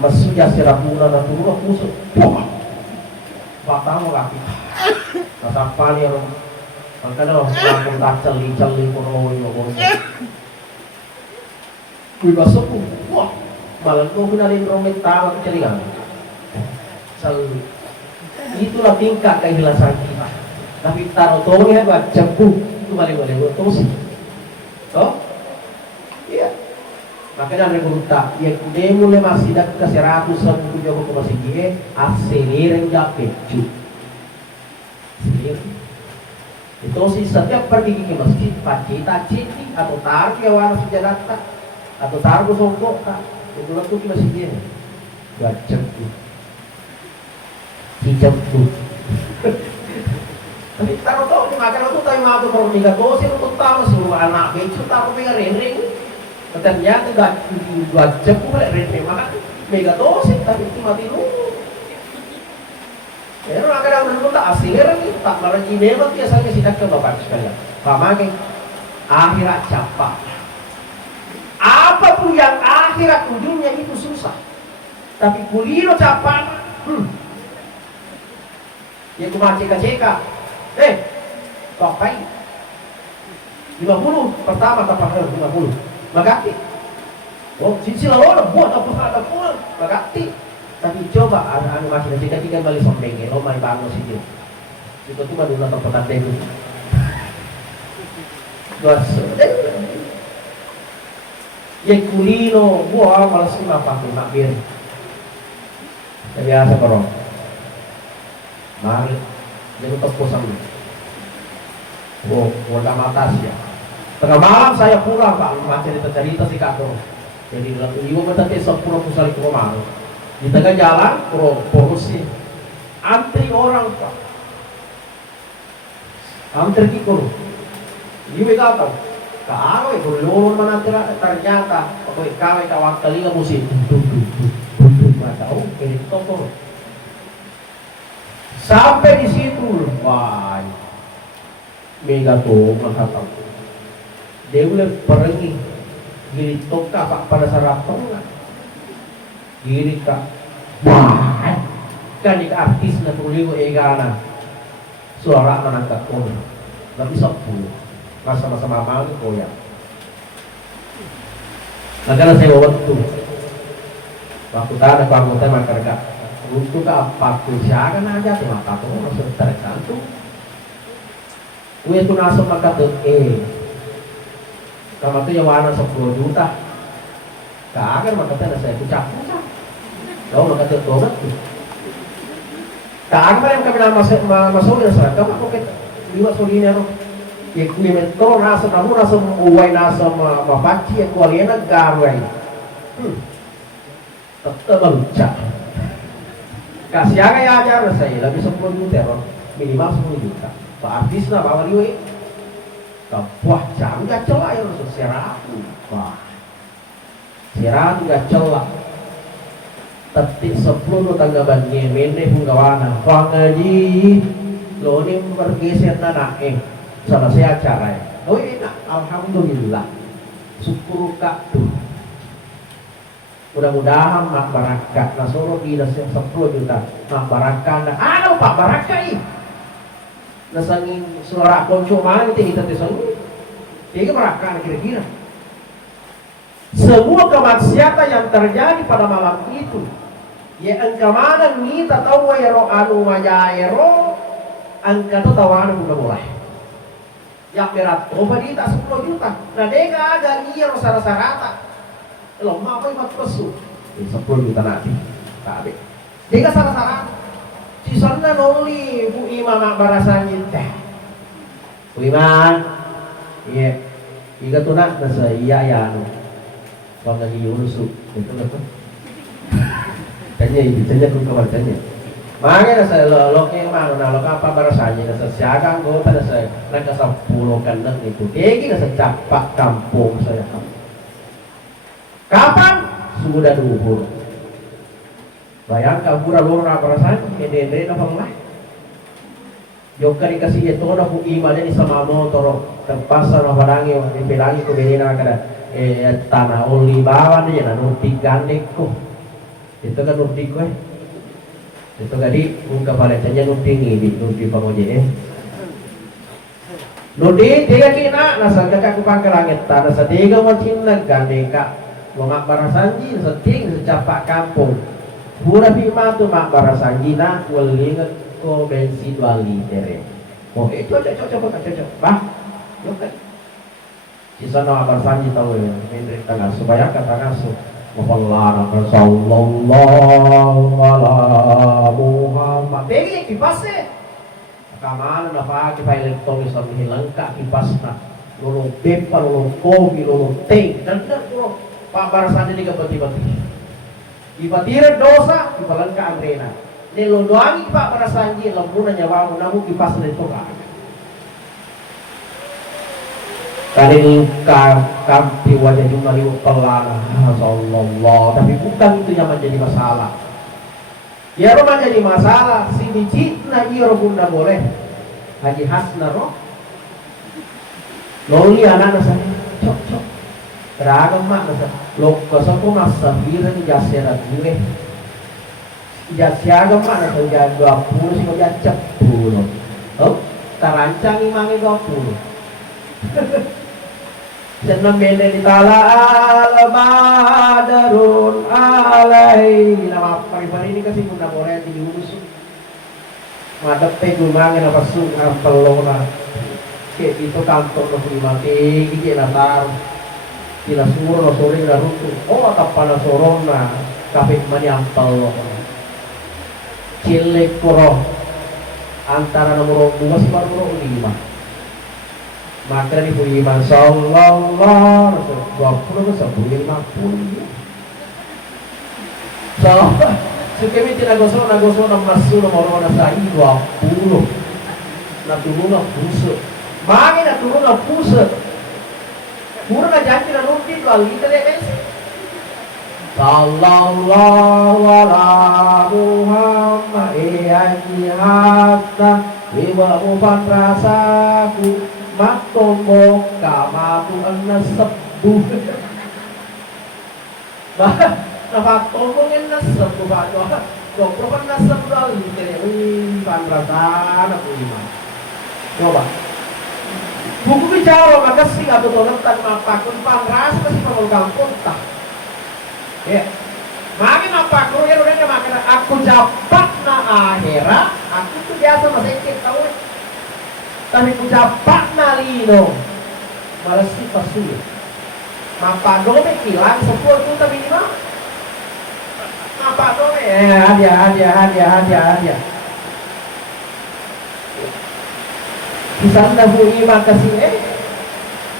masuja serapuna na turun kusuk. Batang lagi. Kasapan ya rom. Makanya langsung tak celi kono ngomongnya. Kui masuk wah malam tuh kenalin romit tawa kecelingan. Selalu itulah tingkat keikhlasan kita. Tapi taruh tongnya buat cepu itu boleh buat tosi. Oh, iya. Makanya ada berita yang dia mulai masih dak ke 100 jauh ke masih dia akseler jaket cu. Itu sih setiap pergi ke masjid pacita citi atau taruh ke warna sejadah atau taruh ke songkok tak itu lah tuh masih dia buat cepu cicepu. Tapi taruh tahu ni makan itu tahu mau tuh tiga dosis untuk tahu semua anak becu taruh pengen ring. Ternyata buat cepu ring makan mega dosis tapi itu mati dulu. Ya makanya menurut tak asli lagi tak lagi memang biasanya sidak ke bapak sekalian. Pamakai akhirat capak. Apapun yang akhirat ujungnya itu susah. Tapi kulino capan. Ya cuma ceka-ceka. Pakai 50 pertama tapak 50. Magati. Oh, sila orang buat apa ada pun magati. Tapi coba anu masih ceka-ceka balik sombeng. Oh, mai bangun sih dia. Itu tuh baru nonton petang dulu. Ya kulino, buah malas sih pakai makbir. Biasa korong. Mari, jangan tepuk sambil. Wadah mata sih ya. Tengah malam saya pulang pak, cerita si kakak. Jadi ibu berarti 10 pusali ke rumah. Di tengah jalan, polusi, antri orang pak, antri kikul. Ibu kata, kalau belum mana ternyata, kalau kawan telinga musik, tahu, ini toko. Sampai di situ, wah, mega tuh mengatakan, dia boleh pergi, gini toka pak pada sarapnya. Gini kak, wah, kan ini artis na tuligo egana, suara menangkap kau, tapi 10, masa-masa mamang koyak. Makanya saya waktu tadi bangun masyarakat, untuk apa tuh siakan aja tuh mata tuh masuk tergantung. Gue tuh nasib maka tuh kamu tuh yang warna 10 juta, kaget maka tuh saya pucak. Kau nak kata tobat tu. Tak apa yang kami nak masuk yang seragam aku kata 5 soliner. ya kuimentro nasa namu nasa uway nasa mapachi ya kualiena garway tetap meluncak kasih ya aja saya lebih 10 juta minimal 10 juta pak artis na bawa liwe wah jam gak celah ya langsung seratu wah seratu gak celah tetik 10 tanggapan ngemene punggawana wah ngaji lo ini bergeser anak selesai acara ya oh enak alhamdulillah syukur kak tuh mudah-mudahan mak barakat nasoro dinas yang 10 juta mak barakat anu pak barakat ih nasangin suara konco mana kita tersangin ini barakat kira-kira semua kemaksiatan yang terjadi pada malam itu ya angka mana kita tahu ya roh anu majaero angka tuh tawanan udah mulai yang berat coba di tak 10 juta nah deka ada iya rasa-rata lo mau apa yang pesu 10 juta nanti tapi deka salah-salah si sana noli Bu Iman mak barasannya teh Bu Iman iya iga tuh nak nasa iya ya anu wangga hiurusu itu betul tanya ibu tanya ku kawan tanya makanya saya lo yang mana lo apa barasanya nasa siagang go pada saya naka 10 kandang itu degi nasa capak kampung saya kapan sudah duhur bayangkan pura lora barasanya kede na panglah Yoka dikasih itu na ku imannya di sama motor terpaksa na padangi di pelangi ku behina kada tanah oli bawan aja na nutik gandek ku itu kan nutik ku itu tadi muka paletanya nutik ngibit nutik pangoje nutik tiga kina nasa kakak ku pangke langit tanah satiga macin gandeka ngak barasanji nasa ting secapak kampung pura bima tu mak barasanji na welinget ko bensin 2 liter oh itu cocok bah yuk kan sisa no barasanji tahu ya mendrik tanggal supaya kata ngasuh Muhammad sallallahu ala Muhammad begi kipasnya kamana na pakai file elektronik sambil lengkap kipasnya lulung pepa lulung kopi lulung teh dan lulung pak barasanji juga beti-beti ibatire dosa ibalengka andrena nelo doangi pak barasanji lembuna nyawamu namu kipasnya itu kan kali kampi wajah cuma liu pelana sallallahu tapi bukan itu yang menjadi masalah ya roh menjadi masalah si dicitna iya roh bunda boleh haji hasna roh loli anak nasa cok beragam mak nasa lo kosoku masa bira ni jasera bire jasiaga mak nasa jad 20 sih kau jad 10 oh tarancang imangnya 20 Jangan beda di tala al-badarun alai nama pari-pari ini kasih bunda boleh diurus madep teh gumangin apa su ngampelona kayak itu kantor no primati gigi natar kila sumur no sore na rutu oh tapana sorona kafe mani ampel cilik kuro antara nomor 2 sampai nomor 5 maka di Iman sallallahu 20 sampai 50 so sukemi nagoso na masu nomor na sai 20 na turun na puso mangi na turun na puso pura na janji na nuti 2 liter es sallallahu ala Muhammad ayyi hatta wa mufatrasaku matombo kamatu anna sabbu bah nafatombo anna sabbu bato dokter anna sabbu alite panrasana kulima coba buku bicara makasih atau tolongan mapakun panras masih mau kampung tak ya makin mapakun ya udah makan aku jabat na akhirah aku tuh biasa masih ikut tahu tapi kucapak nalino malas si pasuya mapa dome kilang 10 juta minimal mapa dome hadiah Isang nabuima kasi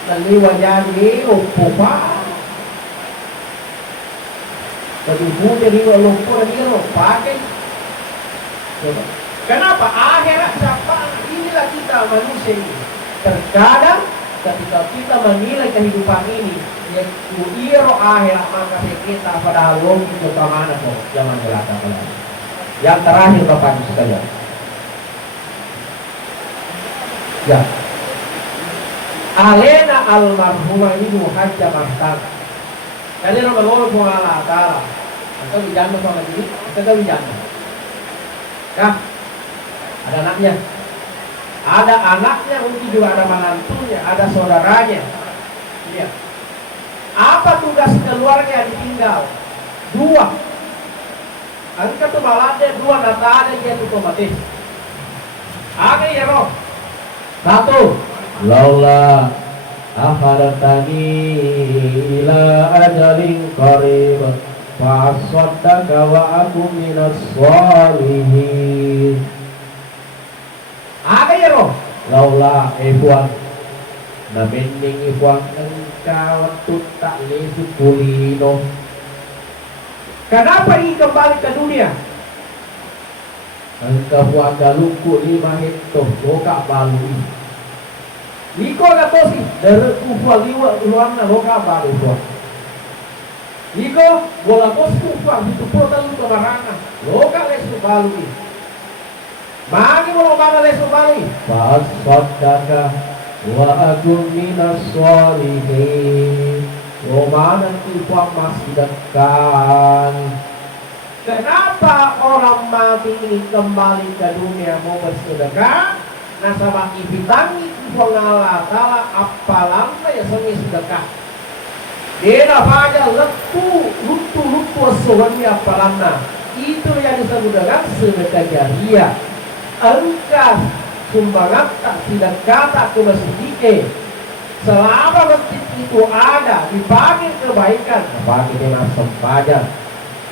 naliwanyani upupa. Nalibu dari lupa dari pakai. Kenapa? Akhirat siapa? Inilah kita manusia ini. Terkadang ketika kita menilai kehidupan ini, yaitu iro akhirat, maka kita pada logik ke mana kok? Jangan belakang lagi. Yang terakhir Bapak Ibu sekalian. Ya. Alena almarhumah ibu hajjah martan. Kali nomor Allah Subhanahu wa taala. Atau bijana sama ini, atau bijana. Ya. Ada anaknya. Ada anaknya, mungkin juga ada menantunya, ada saudaranya. Iya. Apa tugas keluarga ditinggal? Dua. Angka tu malade dua nata ada yang otomatis. Ada ya roh. Satu. Laula akharatani ila ajalin qarib fa asaddaka wa aku minas sholihin. Ada ya roh. Laula ikhwan na bending ikhwan engkau tak lesu kulino. Kenapa ingin kembali ke dunia? Engkau buat luku 5 hektar loka balu. Liko katosi dari kufuan liwa luarna loka balu. Liko bola kos kufuan itu pota luka baranga loka lesu balu. Magi mau mana lesu balu? Pas sadaka wa aku minas sholihin. Romana kufuan masih dekat. Kenapa orang mati ini kembali ke dunia mau bersedekah? Nasabah ibitangi kufuan Allah Ta'ala apalamna ya sengi sedekah. Dia pada lutu suami apalamna. Itu yang disebut dengan sedekah jariah. Engkau sumbangan tak sedekah tak ke masjid. Selama masjid itu ada dipakai kebaikan, dipakai dengan sempadan,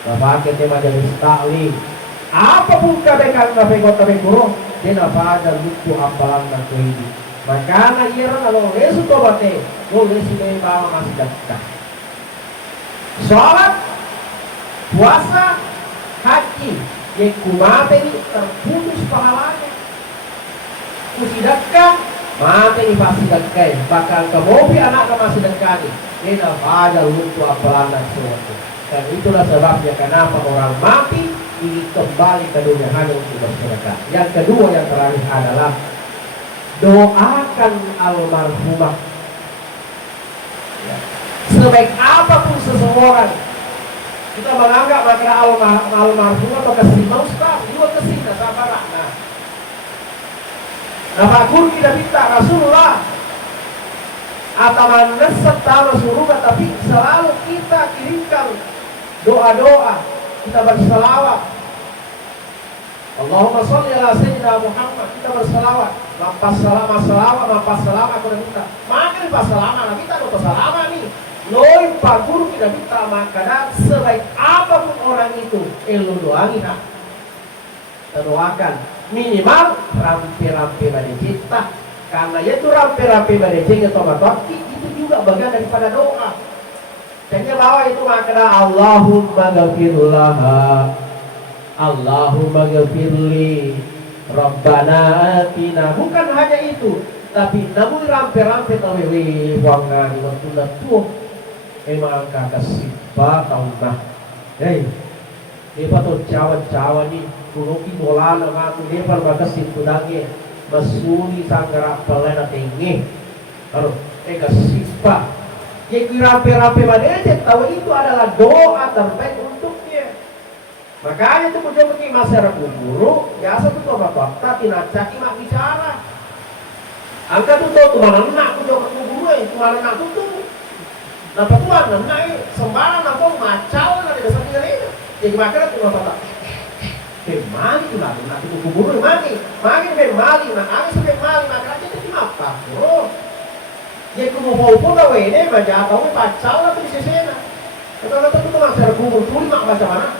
dipakai dengan majelis taklim, apapun kebaikan kota guru, dia pada lucu apalan dan kehidupan. Makanya ia kalau lesu tobate, lo lesu dari bawah masih dekat. Sholat, puasa, haji, yang kumate ini terputus pahalanya. Kusidakkan mati ini pasti dekat, bahkan kemobi anak masih dekat ini ada lutu apalan dan sesuatu. Dan itulah sebabnya kenapa orang mati ini kembali ke dunia hanya untuk bersedekah. Yang kedua yang terakhir adalah doakan almarhumah. Ya. Sebaik apapun seseorang kita menganggap maka almarhumah atau kesina ustaz juga kesina sabar. Nah Pak Guru tidak minta Rasulullah atau manusia Rasulullah, tapi selalu kita kirimkan doa-doa, kita berselawat. Allahumma sholli ala sayyidina Muhammad, kita berselawat. Mapas selama aku minta. Maka pas selama kita doa selama nih. Loi Pak Guru tidak minta maka sebaik apapun orang itu, elu doangi ha. Doakan minimal rampi-rampi pada cipta, karena itu rampi-rampi pada cipta tomat itu juga bagian daripada doa. Jadi bahwa itu makna Allahumma ghafirlah, Allahumma ghafirli, Rabbana atina. Bukan hanya itu, tapi namun rampi-rampi tawewi wangan waktu tuh emang kakak sifat taunah. Hei, dia patut cawan-cawan nih. Kunoki bola nama tu dia perbatas situdangi masuni sanggara pelena tinggi. Lalu kasifah. Jadi rapi-rapi badai tahu itu adalah doa terbaik untuknya. Makanya itu punya begini masyarakat guru biasa tuh tobat waktu tinacaki mak bicara. Angka tuh tuh mana nak punya guru itu mana nak tuh. Napa tuan nak sembarang napa macau nak tidak sendiri. Jadi makanya tuh napa mali tu lah, nak itu kubur mali nak kami sampai mali maka jadi kenapa? Oh, jadi kubur pun dah wene baca tahu baca lah tu di sana. Kalau tu masyarakat kubur tu mak baca mana?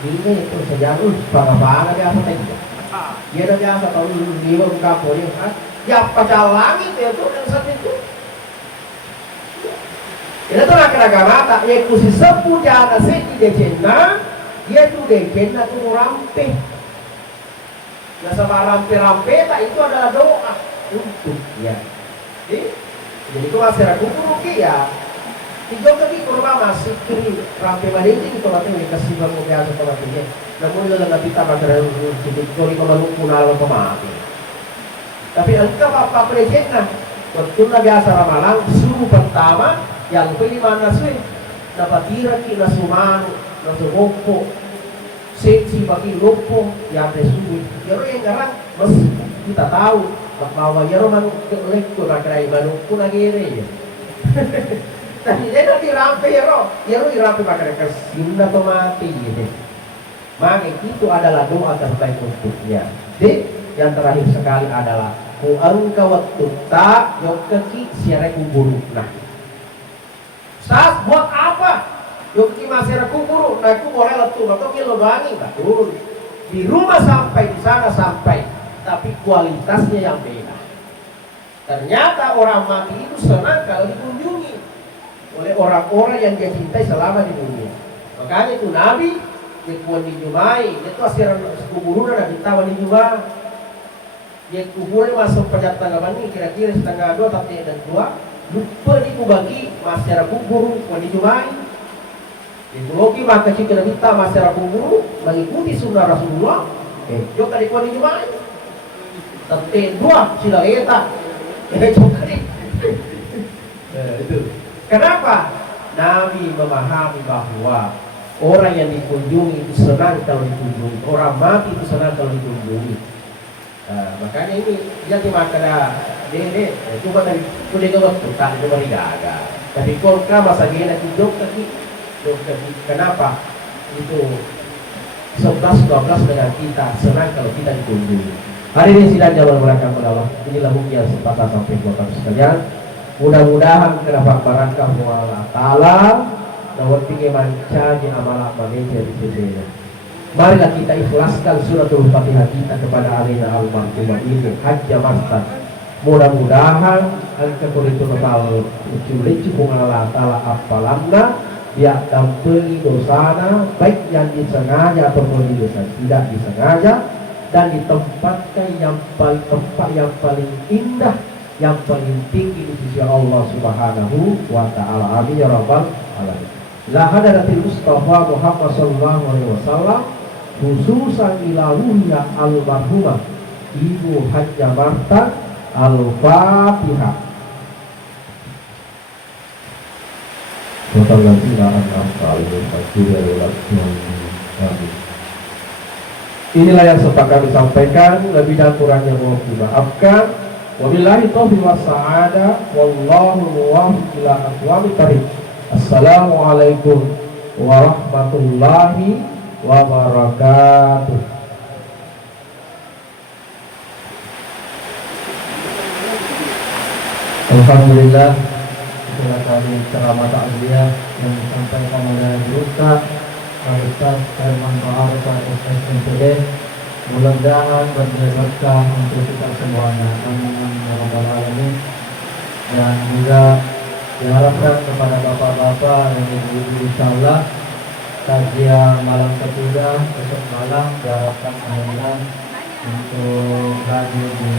Ini itu sejarah para dia apa tadi? Dia dah biasa tahu di kampung dia kan. Ya pacar langit ya tuh yang satu itu. Ini tuh nak kena mata. Ya kusi sepu jana seki dekena. Dia tuh dekena tuh rampe. Nah sama rampe-rampe tak itu adalah doa untuk ya. Jadi itu masih ragu rugi ya. Tiga kali kurma masih kiri rampe balik ini kalau nanti kasih bangun biasa kalau nanti. Namun dalam kita makan sedikit kali kalau punal pemati. Tapi engkau apa presiden betul na biasa ramalan suruh pertama yang pilih mana sih? Dapat tira kita sumanu, nasugopo, seksi bagi lopo yang resumi. Jero yang garang mas kita tahu bahwa jero manu lekko na krai manu kuna gere. Tapi dia di rampe jero di rampe pakai kesinda tomati gitu. Maka itu adalah doa terbaik untuknya. Jadi yang terakhir sekali adalah ku engkau waktu tak yok kaki siarai kubur. Nah, Sas buat apa? Yok ki masih kubur. Nah, aku boleh letup atau kilo bangi betul. Di rumah sampai di sana sampai, tapi kualitasnya yang beda. Ternyata orang mati itu senang kalau dikunjungi oleh orang-orang yang dia cintai selama di dunia. Makanya itu Nabi dikuan dijumai, itu asiran kuburan dan ditawa dijumai. Dia kuburan masuk penjata ini kira-kira setengah 2 tapi ada 2. Lupa dibagi masyarakat kubur kuan dijumai. Itu logi maka jika kita masyarakat kubur mengikuti sunnah Rasulullah, juga dikuan dijumai. Tapi 2 sila eta. Juga di. Itu. Kenapa? Nabi memahami bahwa orang yang dikunjungi itu senang kalau dikunjungi, orang mati itu senang kalau dikunjungi. Makanya ini dia dimakan dede, cuma dari kulit itu tak itu berigaga. Tapi kalau masa dia nanti dok kaki, kenapa? Itu 11-12 dengan kita senang kalau kita dikunjungi. Hari ini sidang jalan belakang Allah. Inilah bukti yang sepatah sampai buat sekalian. Mudah-mudahan kenapa barangkah Allah Ta'ala dapat tinggi manca di amalan manusia di sini. Marilah kita ikhlaskan suratul Fatihah kita kepada Alina Al-Marhumah ini Hajjah Mastan. Mudah-mudahan angka kuritu nakal uculici kung Allah Ta'ala apalamna biak dampeli dosana baik yang disengaja ataupun tidak disengaja dan ditempatkan tempat yang paling indah, yang paling tinggi di sisi Allah Subhanahu wa Ta'ala. Amin ya rabbal alamin. La hadratil Mustafa Muhammad sallallahu alaihi wasallam khususan ila ruhya al-marhumah Ibu Hajjah Marta Al-Fatihah. Total inilah yang sempat kami sampaikan, lebih dan kurangnya mohon dimaafkan. Wabillahi taufiq was-sa'adah wallahu muwaffiq ila aqwamit thariq. Assalamualaikum warahmatullahi wabarakatuh. Alhamdulillah, setelah tadi ceramah takziah yang disampaikan oleh Ustaz Ustaz Herman Arsa SSMPD, mudah-mudahan berberkah untuk kita semuanya. Amin ya rabbal alamin. Dan juga diharapkan kepada bapak-bapak dan ibu-ibu insyaallah takziah malam ketiga besok malam diharapkan untuk hadir di